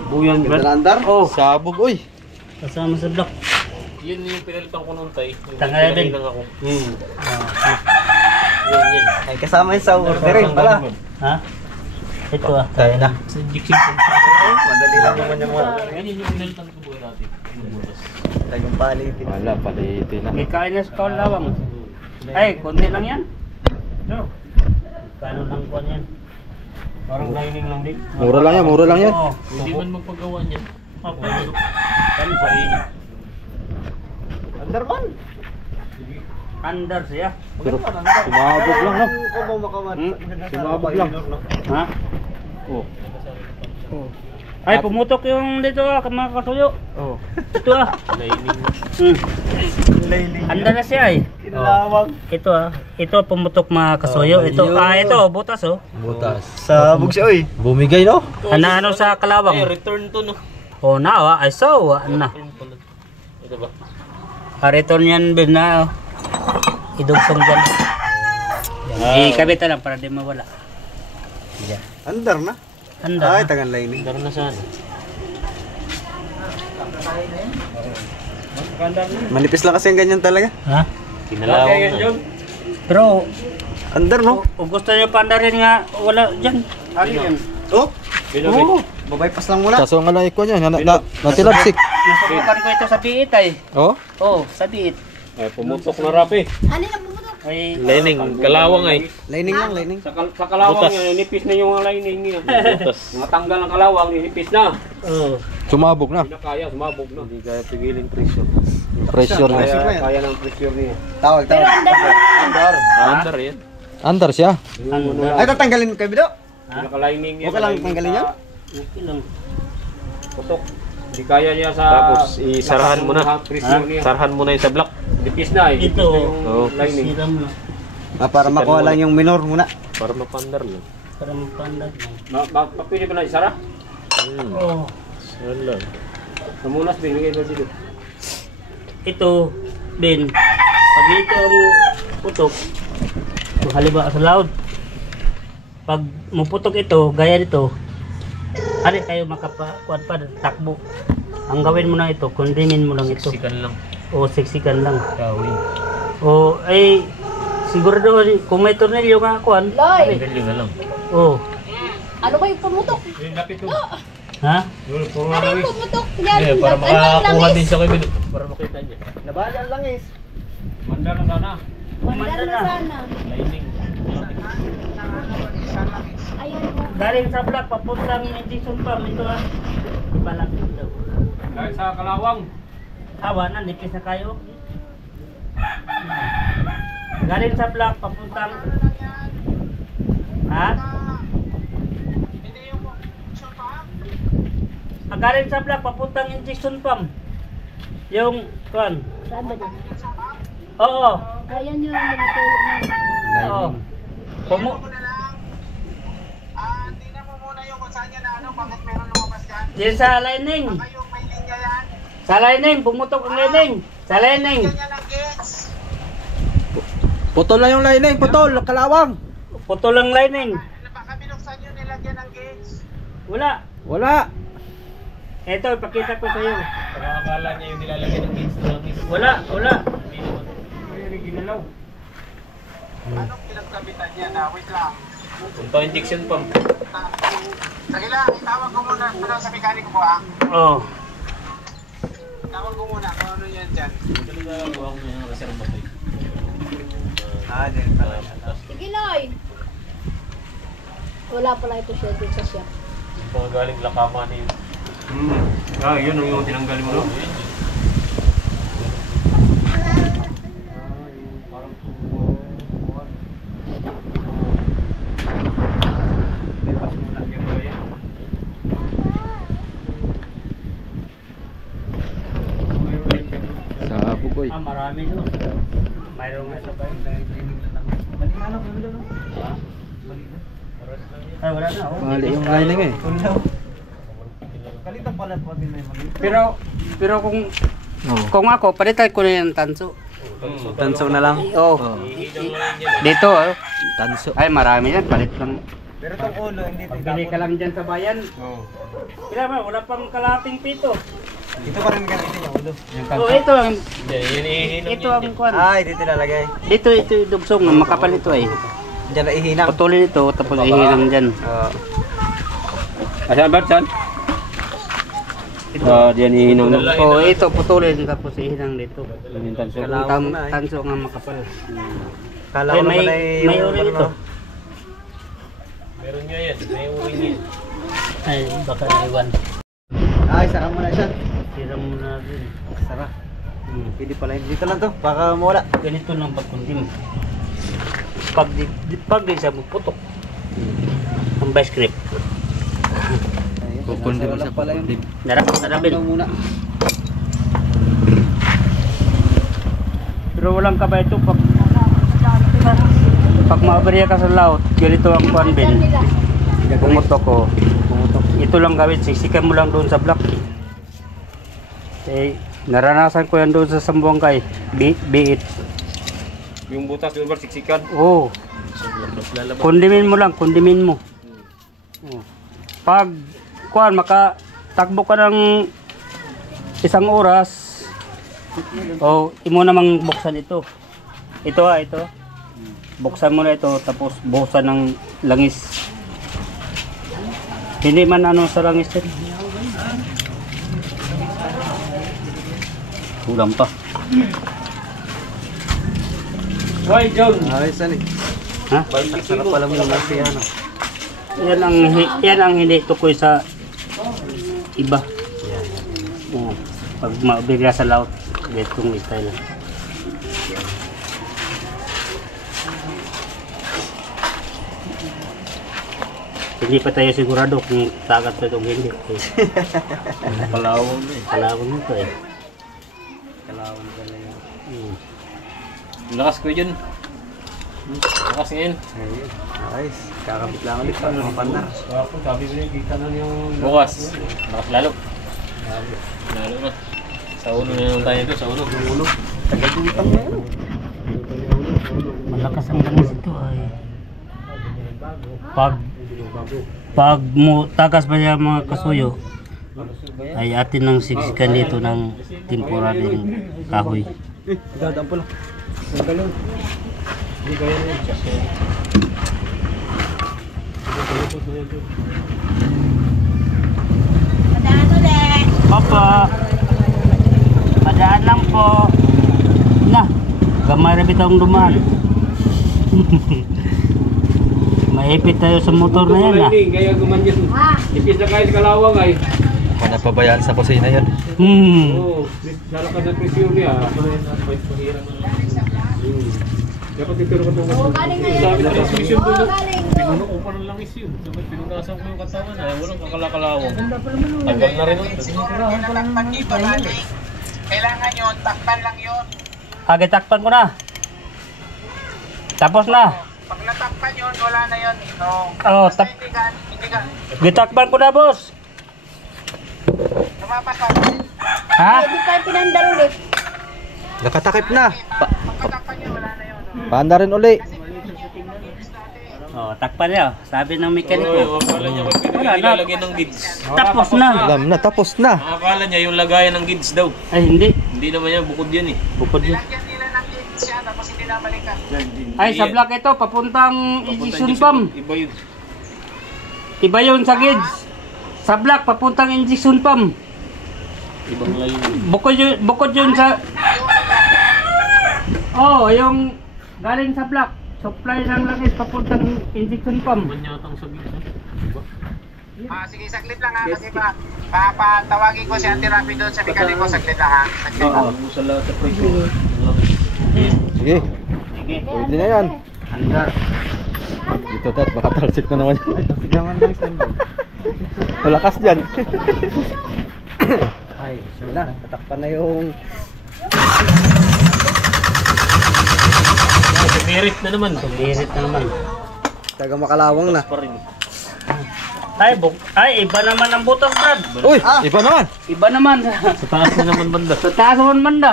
Buyan, Ganda na andar. Oh, Sabog oy. kasama sa block. Yun yung pinalitan ko nung tay. Tanggalin din. Lang ako. Hmm. Yun. Ay, kasama yun sa ordering pala. Ha? Ito ah. Kaya na. Sa injection. Madali lang naman yung mga Ganyan yung pinalitan ko buhay natin. Yung butas. tagang palitin. Wala, palitin na. May kain na sa kaulawang. Ay, konti lang yan. No. Kano lang po yan? Parang lining lang din. Mura lang yan, mura lang yan. Oo. Hindi man magpagawa niyan. Papasok. Kami sa inyo. Andar man. Andar siya. Pero sumabog lang no. Kung mo makamat. Sumabog lang. Ha? Oh. Ay, pumutok yung dito ah, mga kasuyo. Oh. Ito ah. Lining. Andar na siya eh. Kinalawag. Ito ah. Ito pumutok mga kasuyo. Ito, ito, butas oh. Butas. Sabog siya, oy. Bumigay no? Ano sa Ay, kalawang? return to no. Oh, na ah. Ay, so, na. Return pala. Ito ba? Hariton yan Ben na. Idugsong dyan. Ikabit na lang para di mawala. Yan. Andar na. Handa. Ay, tagan lining. Meron na sana. Manipis lang kasi ang ganyan talaga. Ha? Kinalawang na. Pero Andar, no? kung gusto nyo pandarin nga, wala dyan. Ano yan? Oh, Oo. babypass lang muna. Kaso nga lang ikaw niya, natilabsik. Nasubukan ko ito sa biit ay. Oh? Oo, sa biit. Ay, pumutok na rapi. Ano na pumutok? Ay, Lining, kalawang ay. Lining lang, lining. Sa kalawang Butas. yan, nipis na yung lining niya. Butas. Mga tanggal ng kalawang, nipis na. oo. Sumabog na. Hindi na kaya, sumabog na. Hindi kaya pigilin presyo. Pressure na. Pressure na yan. Kaya ng pressure niya. Tawag, Pero tawag. andar na. Andar. Andar yan. Andar siya. Ay, tatanggalin mo kay Bido. Naka-lining niya. Okay lang tanggalin yan? Okay lang. Putok. Hindi kaya niya sa... Tapos, isarahan mo na. Pressure niya. Sarhan mo na yung sa block. Nipis na eh. Ito, Oo. Lining. siram na. Para makuha lang yung minor muna. Para mapandar lang. Para magpandag na. Pwede ba na isara? Oo. Yan lang. Namunas, binigay mo dito. Ito, Ben, pag ito ang putok, haliba sa loud. Pag muputok ito, gaya nito, hari kayo makapakuan pa, takbo. Ang gawin mo na ito, kundimin mo lang ito. Sikan lang. O siksikan lang. Gawin. O ay, siguro doon, kung may tornilyo nga kuan. Loy, Ganyan na lang. O, ano ba yung pumutok? Lapit ko. ha? Ano yung pumutok? Yan, Eh, para ano yung makakuha langis? din siya kay Bido. Para makita niya. Nabahan lang is. Manda na sana. Mandar na sana. Lining. Ayan. Galing sa block, papuntang Edison Pam, ito ah. Balak daw. Dahil sa kalawang. Awa na, nipis na kayo. Galing sa block, papuntang... Ha? Galing sa block, papuntang injection pump. Yung, kuan. Saan ba dyan? Oo. Ayan yung natulog na. Oo. Tingnan mo muna yung kung saan yan na ano, bakit meron lumabas yan. Yan sa lining. Yung may linya yan. Sa lining, pumutok ang lining. Sa lining. Ganyan ang gates. Putol lang yung lining, putol, kalawang. Putol ang lining. Baka binuksan nyo nilagyan ng gates. Wala. Wala. Ito, ipakita ko sa iyo. Para akala niya yung nilalagay ng gates na lang. Wala, wala. Hindi naman. Ginalaw. Anong pinagkabitan niya na? Wait lang. Punta injection pump. Sige lang, itawag ko muna. Ano sa mekaniko ko ah. Oh. Tawag ko muna kung ano yan dyan. Dali na lang ang reserve battery. Din pala. Sige, Loy. Wala pala ito siya dun sa shop. Yung mga galing lakama na yun. Yun yung tinanggal mo, no? Sa Bugoy. Marami doon. Mayroon nga sa bayo. Ay, wala na. Oh. Mali yung lining eh. Pero kung Oh. kung ako, palitan ko na yung tanso. Tanso na lang. Oh. Dito, oh. Tanso. Ay, marami yan. Palit lang. Pero itong ulo, hindi Pagpili ka lang dyan sa bayan. Kailangan, wala pang kalating pito. Ito pa rin gamitin yung ulo. Oh, ito ang Ito ang kwan. Ay, dito nilalagay. Dito dugsong, makapal ito eh. Diyan na ihinang. Putulin ito, tapos ihinang dyan. Asan ba, San? Diyan ihinang na. Oh, ito putulin tapos ihinang dito. Kalawang na eh. Tanso nga makapal. Kala Ay, ko naman ay may uri ito. Meron nyo yan. May uwing yan. Ay, baka naiwan. Ay, sara mo na siya. Siram mo na rin. Sara. Pwede pala yun. Dito lang to, baka mawala. Ganito lang pagkundim. Pag di siya puputok. Ang vice grip. Kukundim sa kukundim. Narapin. Ito muna. Pero walang kaba ito pag maaberya ka sa laut, ganito ang kuan bin. Pumutok ko. Ito lang gawin, siksikan mo lang doon sa block. Eh, Naranasan ko yan doon sa Sambuangkay. Biit. Yung butas, yung bar, siksikan. Oo. Lalabas. Kundimin mo lang, kundimin mo. Oo. Pag, makatakbo ka ng 1 oras, imo namang buksan ito. Ito. Buksan mo na ito, tapos buhusan ng langis. Hindi man ano sa langis yan. Kulang pa. Why, John? Ayos yan eh. Ha? Sarap pala muna siya, ano. Yan ang hindi tukoy sa iba. Oo. Pag mabigla sa laut, itong style. Hindi pa tayo sigurado kung tagat na itong hindi. Kalawang na eh. Kalawang nito eh. Kalawang pala yan. Lakas ko yun. Lakas ngayon. Ayun. Ayos. Kakabit lang ulit pa ng pandar. Sabi ko niya, kita na yung... Bukas. Lakas lalo. Lalo na. Sa ulo na naman tayo ito. Sa ulo. Tagal-utang na yun. Malakas ang langis ito ay. Pag mo tagas pa siya mga kasuyo, ay atin ng siksikan dito ng temporary kahoy. Dadaan pala. Padaan ulit. Papa, padaan lang po. Na, gamay na bitang dumaan. Maipit tayo sa motor na yan, ha? Hindi, kaya gumanyan. Ipis na kayo sa Kalawang ay. Napabayaan sa kusina yan. Oo, sara ka ng presyo niya. Dapat ituro ka itong Oo, galing na yan. sabi na transmission doon. Oo, galing. Pinuno ko pa ng langis yun. Sabi, pinunasan ko yung katawan ay walang kakalakalawang. Tagal na rin. Natakpan dito natin. Kailangan yun, takpan lang yun. Takpan ko na. Tapos na. Pag natakpan yun, wala na yun. No. Oh, Basta hindi ka, gitakpan ko na, boss. lumapas ka. Ha? Hindi pa pinandar ulit. Nakatakip na. Pag natakpan yun, wala na yun. No. Paanda rin uli. Oh, takpan niya. Sabi ng mekaniko. Akala niya may ilalagyan ng gids. Tapos na. Alam na, tapos na. Akala niya yung lagayan ng gids daw. Ay, hindi. Hindi naman yan, bukod yan eh. Bukod yun. Lagyan nila ng gates siya, tapos hindi na balikan. Ay, sa block ito, papuntang injection pump. Iba yun. Iba yun sa gids. Sa block, papuntang injection pump. Ibang layo. Bukod yun sa... Oh, yung galing sa block. Supply ng langis, papuntang injection pump. Manyatang sa gids. Sige, saglit lang ha, kasi papatawagin ko si Auntie Rafi doon sa mekaniko, saglit lang ha. Saglit lang. Oo, sa lahat sa presyo. Sige, Sige. pwede na yan. Andar. Dito tat, baka talsik na naman yan. Sigawan lang standby. Malakas dyan. Ay, wala. Tatakpan na yung... Merit na naman. Birit na naman. Taga Makalawang na. Pa rin. Ay, iba naman ang butas, Brad. Uy, iba naman. Iba naman. Sa taas na naman banda. Sa taas naman banda.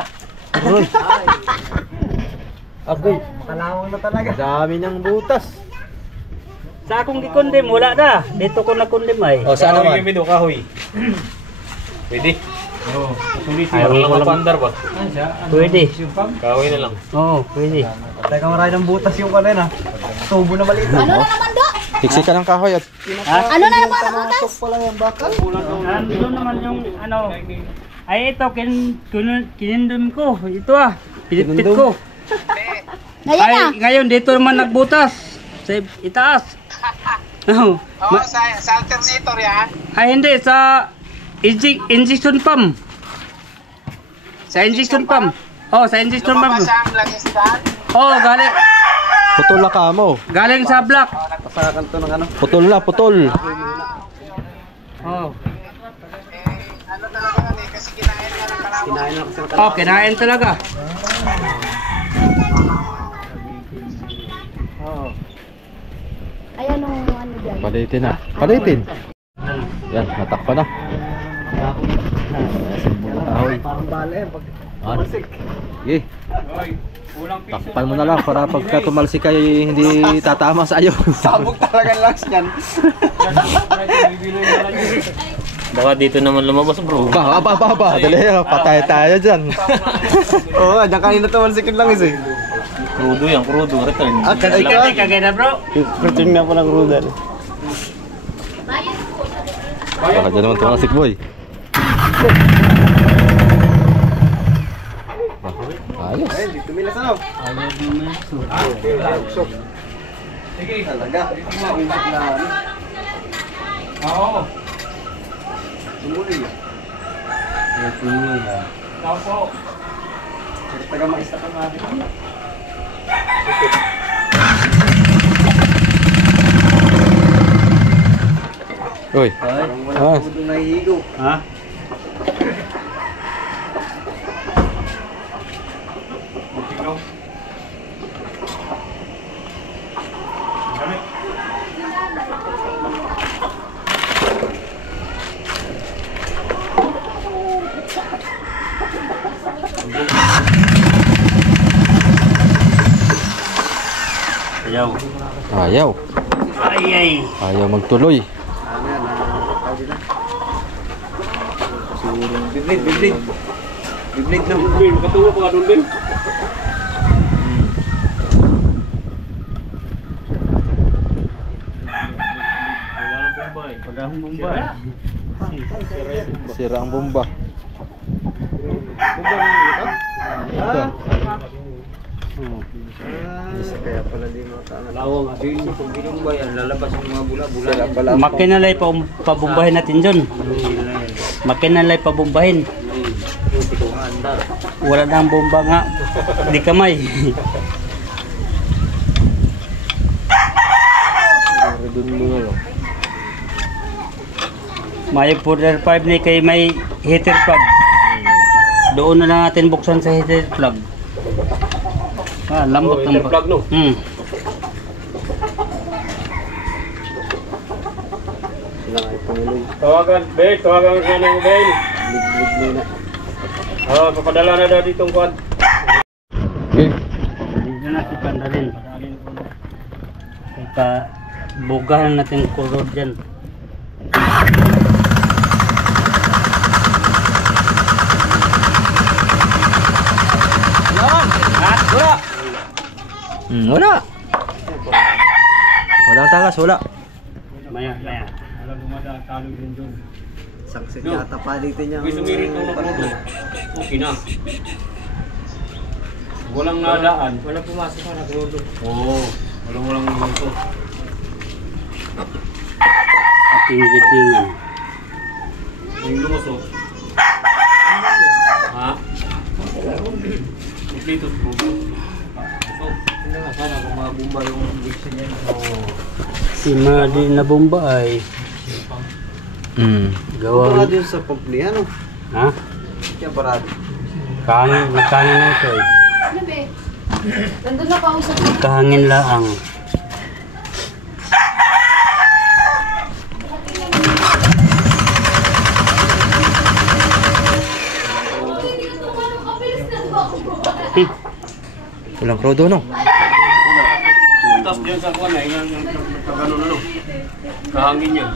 Agoy, Makalawang na talaga. dami ng butas. Sa akong gikondim, wala na. Dito ko nakondim ay. O, saan naman? Kahoy, kahoy. Pwede. Oo. Sulit Ay, yun. Walang walang- mapandar ba? Pwede. Kahoy na lang. Oo, pwede. Taga marami ng butas yung kanina. Tubo na maliit. Ano na naman do? Tiksika ng kahoy at Ano na naman ang butas? Pala yung bakal. Ando naman yung ano. Ay ito, kinindum ko. Ito pinitpit ko. Ngayon na. Ay, ngayon dito naman nagbutas. Sa itaas. Oh. Oo, sa alternator yan. Ay hindi, sa injection pump. Sa injection pump. Oh, sa injection pump. Lumabas ang langis dyan. Oh, galing. putol na kamo. Galing sa block. Pasakan to ng ano. Putol na, putol. Oh. Ano talaga yan eh, kasi kinain ka ng kalawang. Kinain lang kasi ng Oh, kinain talaga. Oo. Ay, anong ano dyan? Palitin na. Palitin. Yan, natakpa na. Kahoy. Parang bala yan pag Ano? masik. Sige. Takpan mo na lang para pagka tumalsik kayo hindi tatama sa iyo. Sabog talaga lang yan. Baka dito naman lumabas bro. Ba. Dali, patay tayo dyan. Oo nga, dyan kanina tumalsikin lang isa eh. Crudo yan, crudo. Return. Ah, kanay ka? Kagaya na bro. Return na po ng rudan. Baka dyan naman tumalsik boy. Ayos. Ay, dito milas ano? Usok. Sige. Talaga. Mausok na ano. Oo. Sumuli yun. Opo. Taga maista ka natin. Uy. Parang wala po doon nahihigo. Ha? Ayaw. Ayaw. Ay. Ayaw magtuloy. Ano yan? Tawag nila? Surong biblit. Biblit na. Bin, makatulog pa ka doon, Bin. Pagahong Bombay. Sira ang bomba. Ah. Kaya pala di makaangat. Lawang asin. Kung ginong ba yan, lalabas yung mga bula-bula. Sira pala. Makinalay pa pabumbahin natin dyan. Makinalay pabumbahin. Wala na ang bomba nga. Di kamay. May 4.5 ni kay may heater plug. Doon na lang natin buksan sa heater plug. Ah, lambot ng Plug, no? Sila nga ipanguloy. Tawagan, Ben. Tawagan ka ng Ben. Biblit muna. Papadala na daw ditong kuwan. Okay. Dito natin pandalin. Kaya bugahan natin kurod dyan. Wala. Walang tagas, wala. Maya. Wala dumadaan, talo din doon. Saksit yata palitin niya. May sumirit ng nakulo. Okay na. Walang nadaan. Walang pumasok na nakulo. Oo. Walang luto. Ating gitingan. Yung lumusok. Ha? Kompleto po. Sana kung mabumba yung diction niya. Si Madi na bomba ay Gawa gawa. din sa pump niya, no? Ha? Kaya parado. Nagkahangin na ito eh. Ano be? Nandun na kausap ko. Nagkahangin laang. Walang krodo, no? Tapos dyan sa kuwan ay yung kagano na no. Kahangin niya.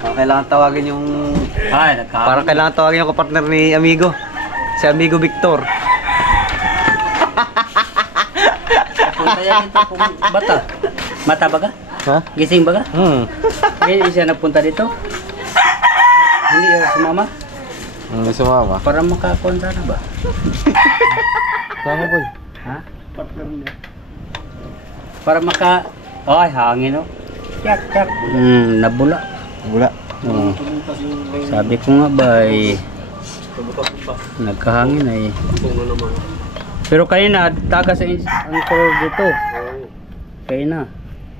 Kailangan tawagin yung... Ay, nagkahangin. Parang kailangan tawagin yung kapartner ni Amigo. Si Amigo Victor. Punta yan ito kung bata. Mata ba ka? Ha? Gising ba ka? Ngayon siya nagpunta dito. Hindi sumama. Hindi sumama. Para makakontra na ba? Tama, boy. Ha? Para maka... Ay, hangin o. Yak. Nabula. Wala. Sabi ko nga ba ay... Nagkahangin ay... Pero kanina, tagas ang color dito. Kaya na.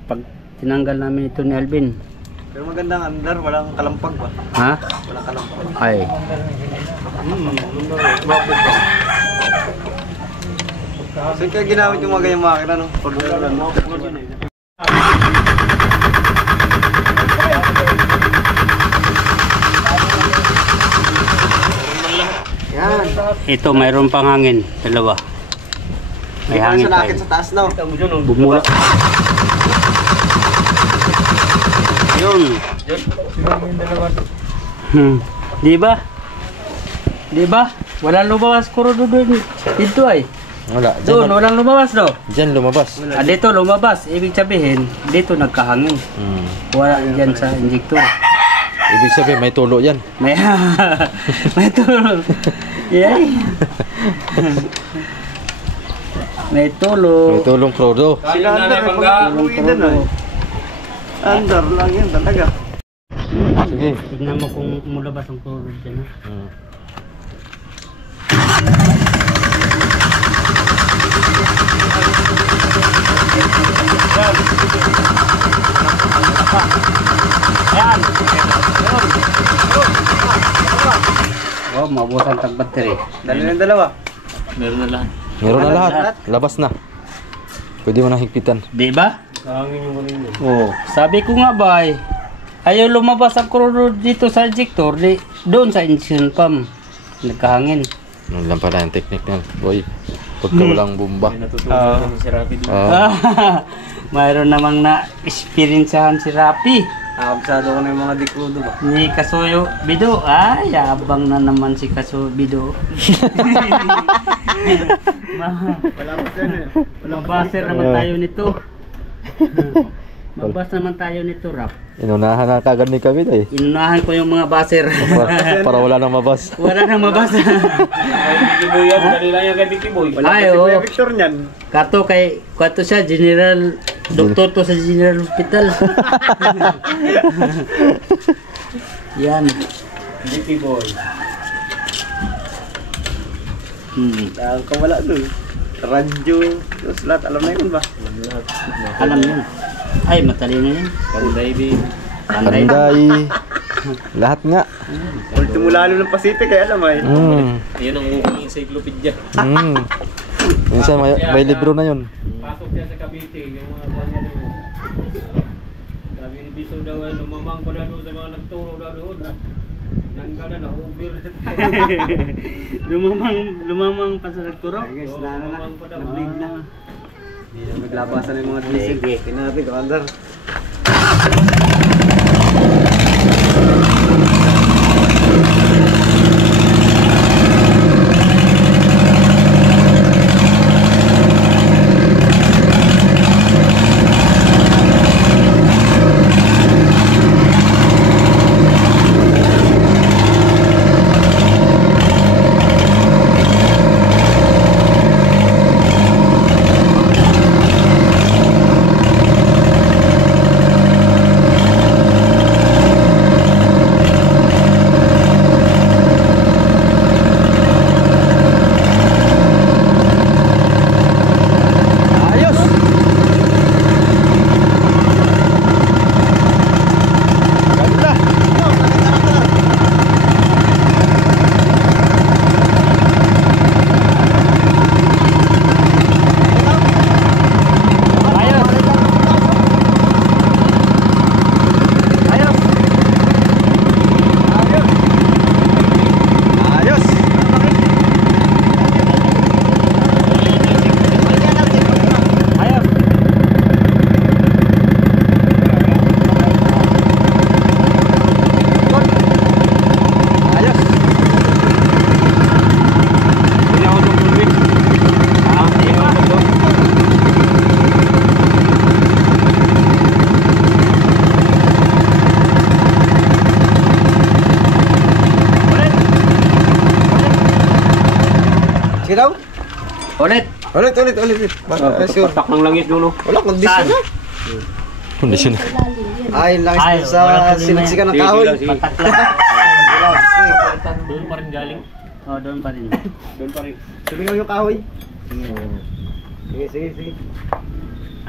Pag tinanggal namin ito ni Alvin. Pero magandang andar, walang kalampag ba? Ha? Walang kalampag. Ay. So kaya ginamit yung mga ganyang makina, no? Order ito mayroon pang hangin, dalawa. May hangin pa. sa taas na. Bumula. Yun. Di ba? Di ba? Walang lumabas kuro doon. Dito ay. Wala. Doon, walang lumabas no? Diyan lumabas. Ah, dito lumabas. Ibig sabihin, dito nagkahangin. Wala dyan sa injector. Ibig sabihin may tulo yan. May may tulog. Yay. May tulog. May tulong Frodo. Sila andar, pag-uwi din ay. Andar lang yan talaga. Sige. Tignan mo kung mulabas ang tulog dyan. Ayan. Oh, mabusan tag battery. Dali ng dalawa. Meron na lahat. Meron na lahat. Labas na. Pwede mo na higpitan. Di ba? Hangin yung rin yun. Oh, sabi ko nga ba, ayaw lumabas ang krudo dito sa injector, doon sa injection pump. Nagkahangin. Ano lang pala yung technique niyan. Boy, pagka walang bomba. Natutunan si Rapi dito. Mayroon namang na-experiencehan si Rapi. Absado ko na yung mga dikrudo ba? Ni Kasuyo Bido. Ay, abang na naman si Kasuyo Bido. Wala pa dyan eh. Mabaser naman tayo nito. Mabas naman tayo nito, Rap. Inunahan na kagad ni Kavit eh. Inunahan ko yung mga baser. Para wala nang mabas. Wala nang mabasa. Kay Vicky Boy yan. Dali lang yan kay Vicky Boy. Wala Ay, pa si oo. Kuya Victor niyan. Kato siya, general, doktor to sa general hospital. Yan. Vicky Boy. Ang kawala dun. Radyo. Tapos lahat, alam na yun ba? Alam yun. Ay, matalino yan. Panday din. Panday. Panday. Lahat nga. Ultimo lalo ng Pacific kaya alam ay. Yan ang ukong encyclopedia. Minsan may libro na yun. Pasok siya sa Cavite. Yung mga kanya rin. Sabi ni Bito daw ay lumamang pa na doon sa mga nagturo na doon. Nanggala na ubir. Lumamang pa sa nagturo. Ay guys, na. Lumamang pa daw. Nabig na. Hindi na maglabasan ng mga diesel. Tingnan natin kung andar. Sige daw. Ulit. Ulit. Sure. Patak ng langis doon. Wala, kondisyon na. Kondisyon. Ay, langis Ay, doon sa wala problema sinagsikan ng yan. kahoy. Sige, Patak lang. Doon pa rin galing. Oh, doon pa rin. Doon pa rin. Sumingaw yung kahoy. Sige.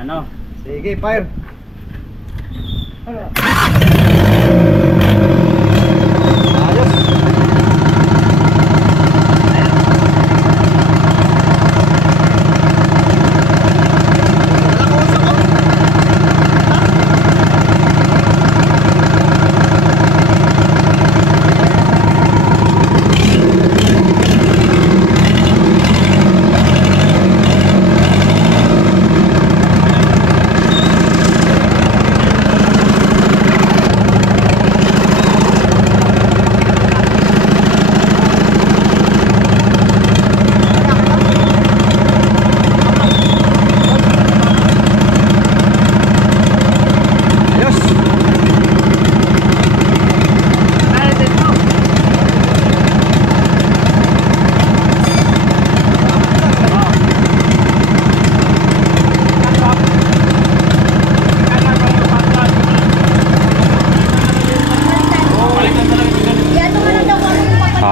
Ano? Sige, fire. Ayos.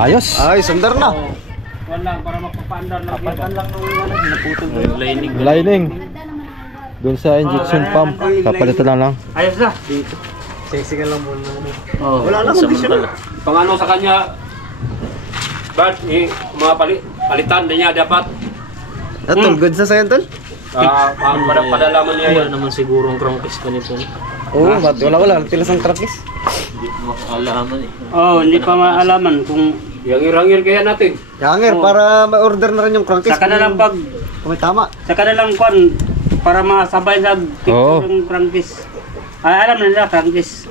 Ayos. Ay, sundar na. Wala, para magpapaandar lang. Kapatan lang nung ano, naputol na Yung lining. Lining. Doon sa injection pump. Papalitan na lang. Ayos na. Sexy ka lang muna. Oh. Wala na kondisyon. Pangano sa kanya, Bart, mga palitan din niya dapat. Tol, good sa sa'yo, Tol? Padalaman niya Wala yan. naman sigurong crankcase pa nito. Oo, wala. Tilas ang trapis. Hindi ko makakalaman eh. Oh, hindi pa maalaman kung Yang kaya natin. Yanger, para ma-order na rin yung crankcase. sa kanilang pag Kung may tama. sa kanilang kwan para masabay sa Oo. picture yung crankcase. Ay, alam na nila crankcase.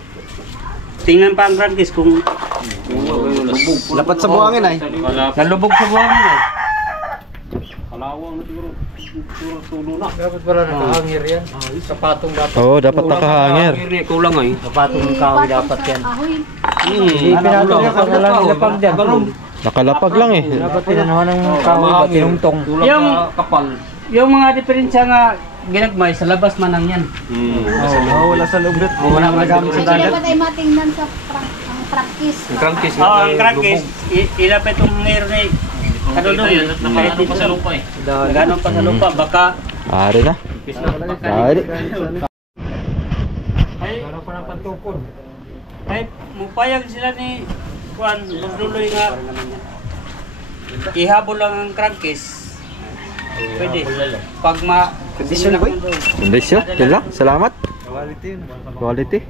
Tingnan pa ang crankcase kung Lapat sa buhangin ay. sa lubog sa buhangin ay. Kalawang na siguro. Tulo na. Dapat pala nakahangir yan. Sapatong dapat. Oo, dapat nakahanger. Kulang ay. Kapatong kahoy dapat yan. Kahoy. Lapag dyan. Nakalapag lang eh. Dapat pinanuhan ng kahoy ba tinungtong. Kulang Yung, na kapal. yung mga diferensya nga ginagmay sa labas man ang yan. Wala sa loob. Wala man gamit sa Hindi dagat. dapat ay matingnan sa ang practice. Crankcase. Oo, ang crankcase, ilapit itong mayroon eh. Ano doon? Nakaano pa sa lupa eh. Nagano pa sa lupa, baka Ari na. Ari. ay mupayag sila ni Juan Magluloy nga ihabol lang ang crankcase. Pwede. Pag ma Kondisyon na, boy. Kondisyon. Yun lang. Salamat. Quality.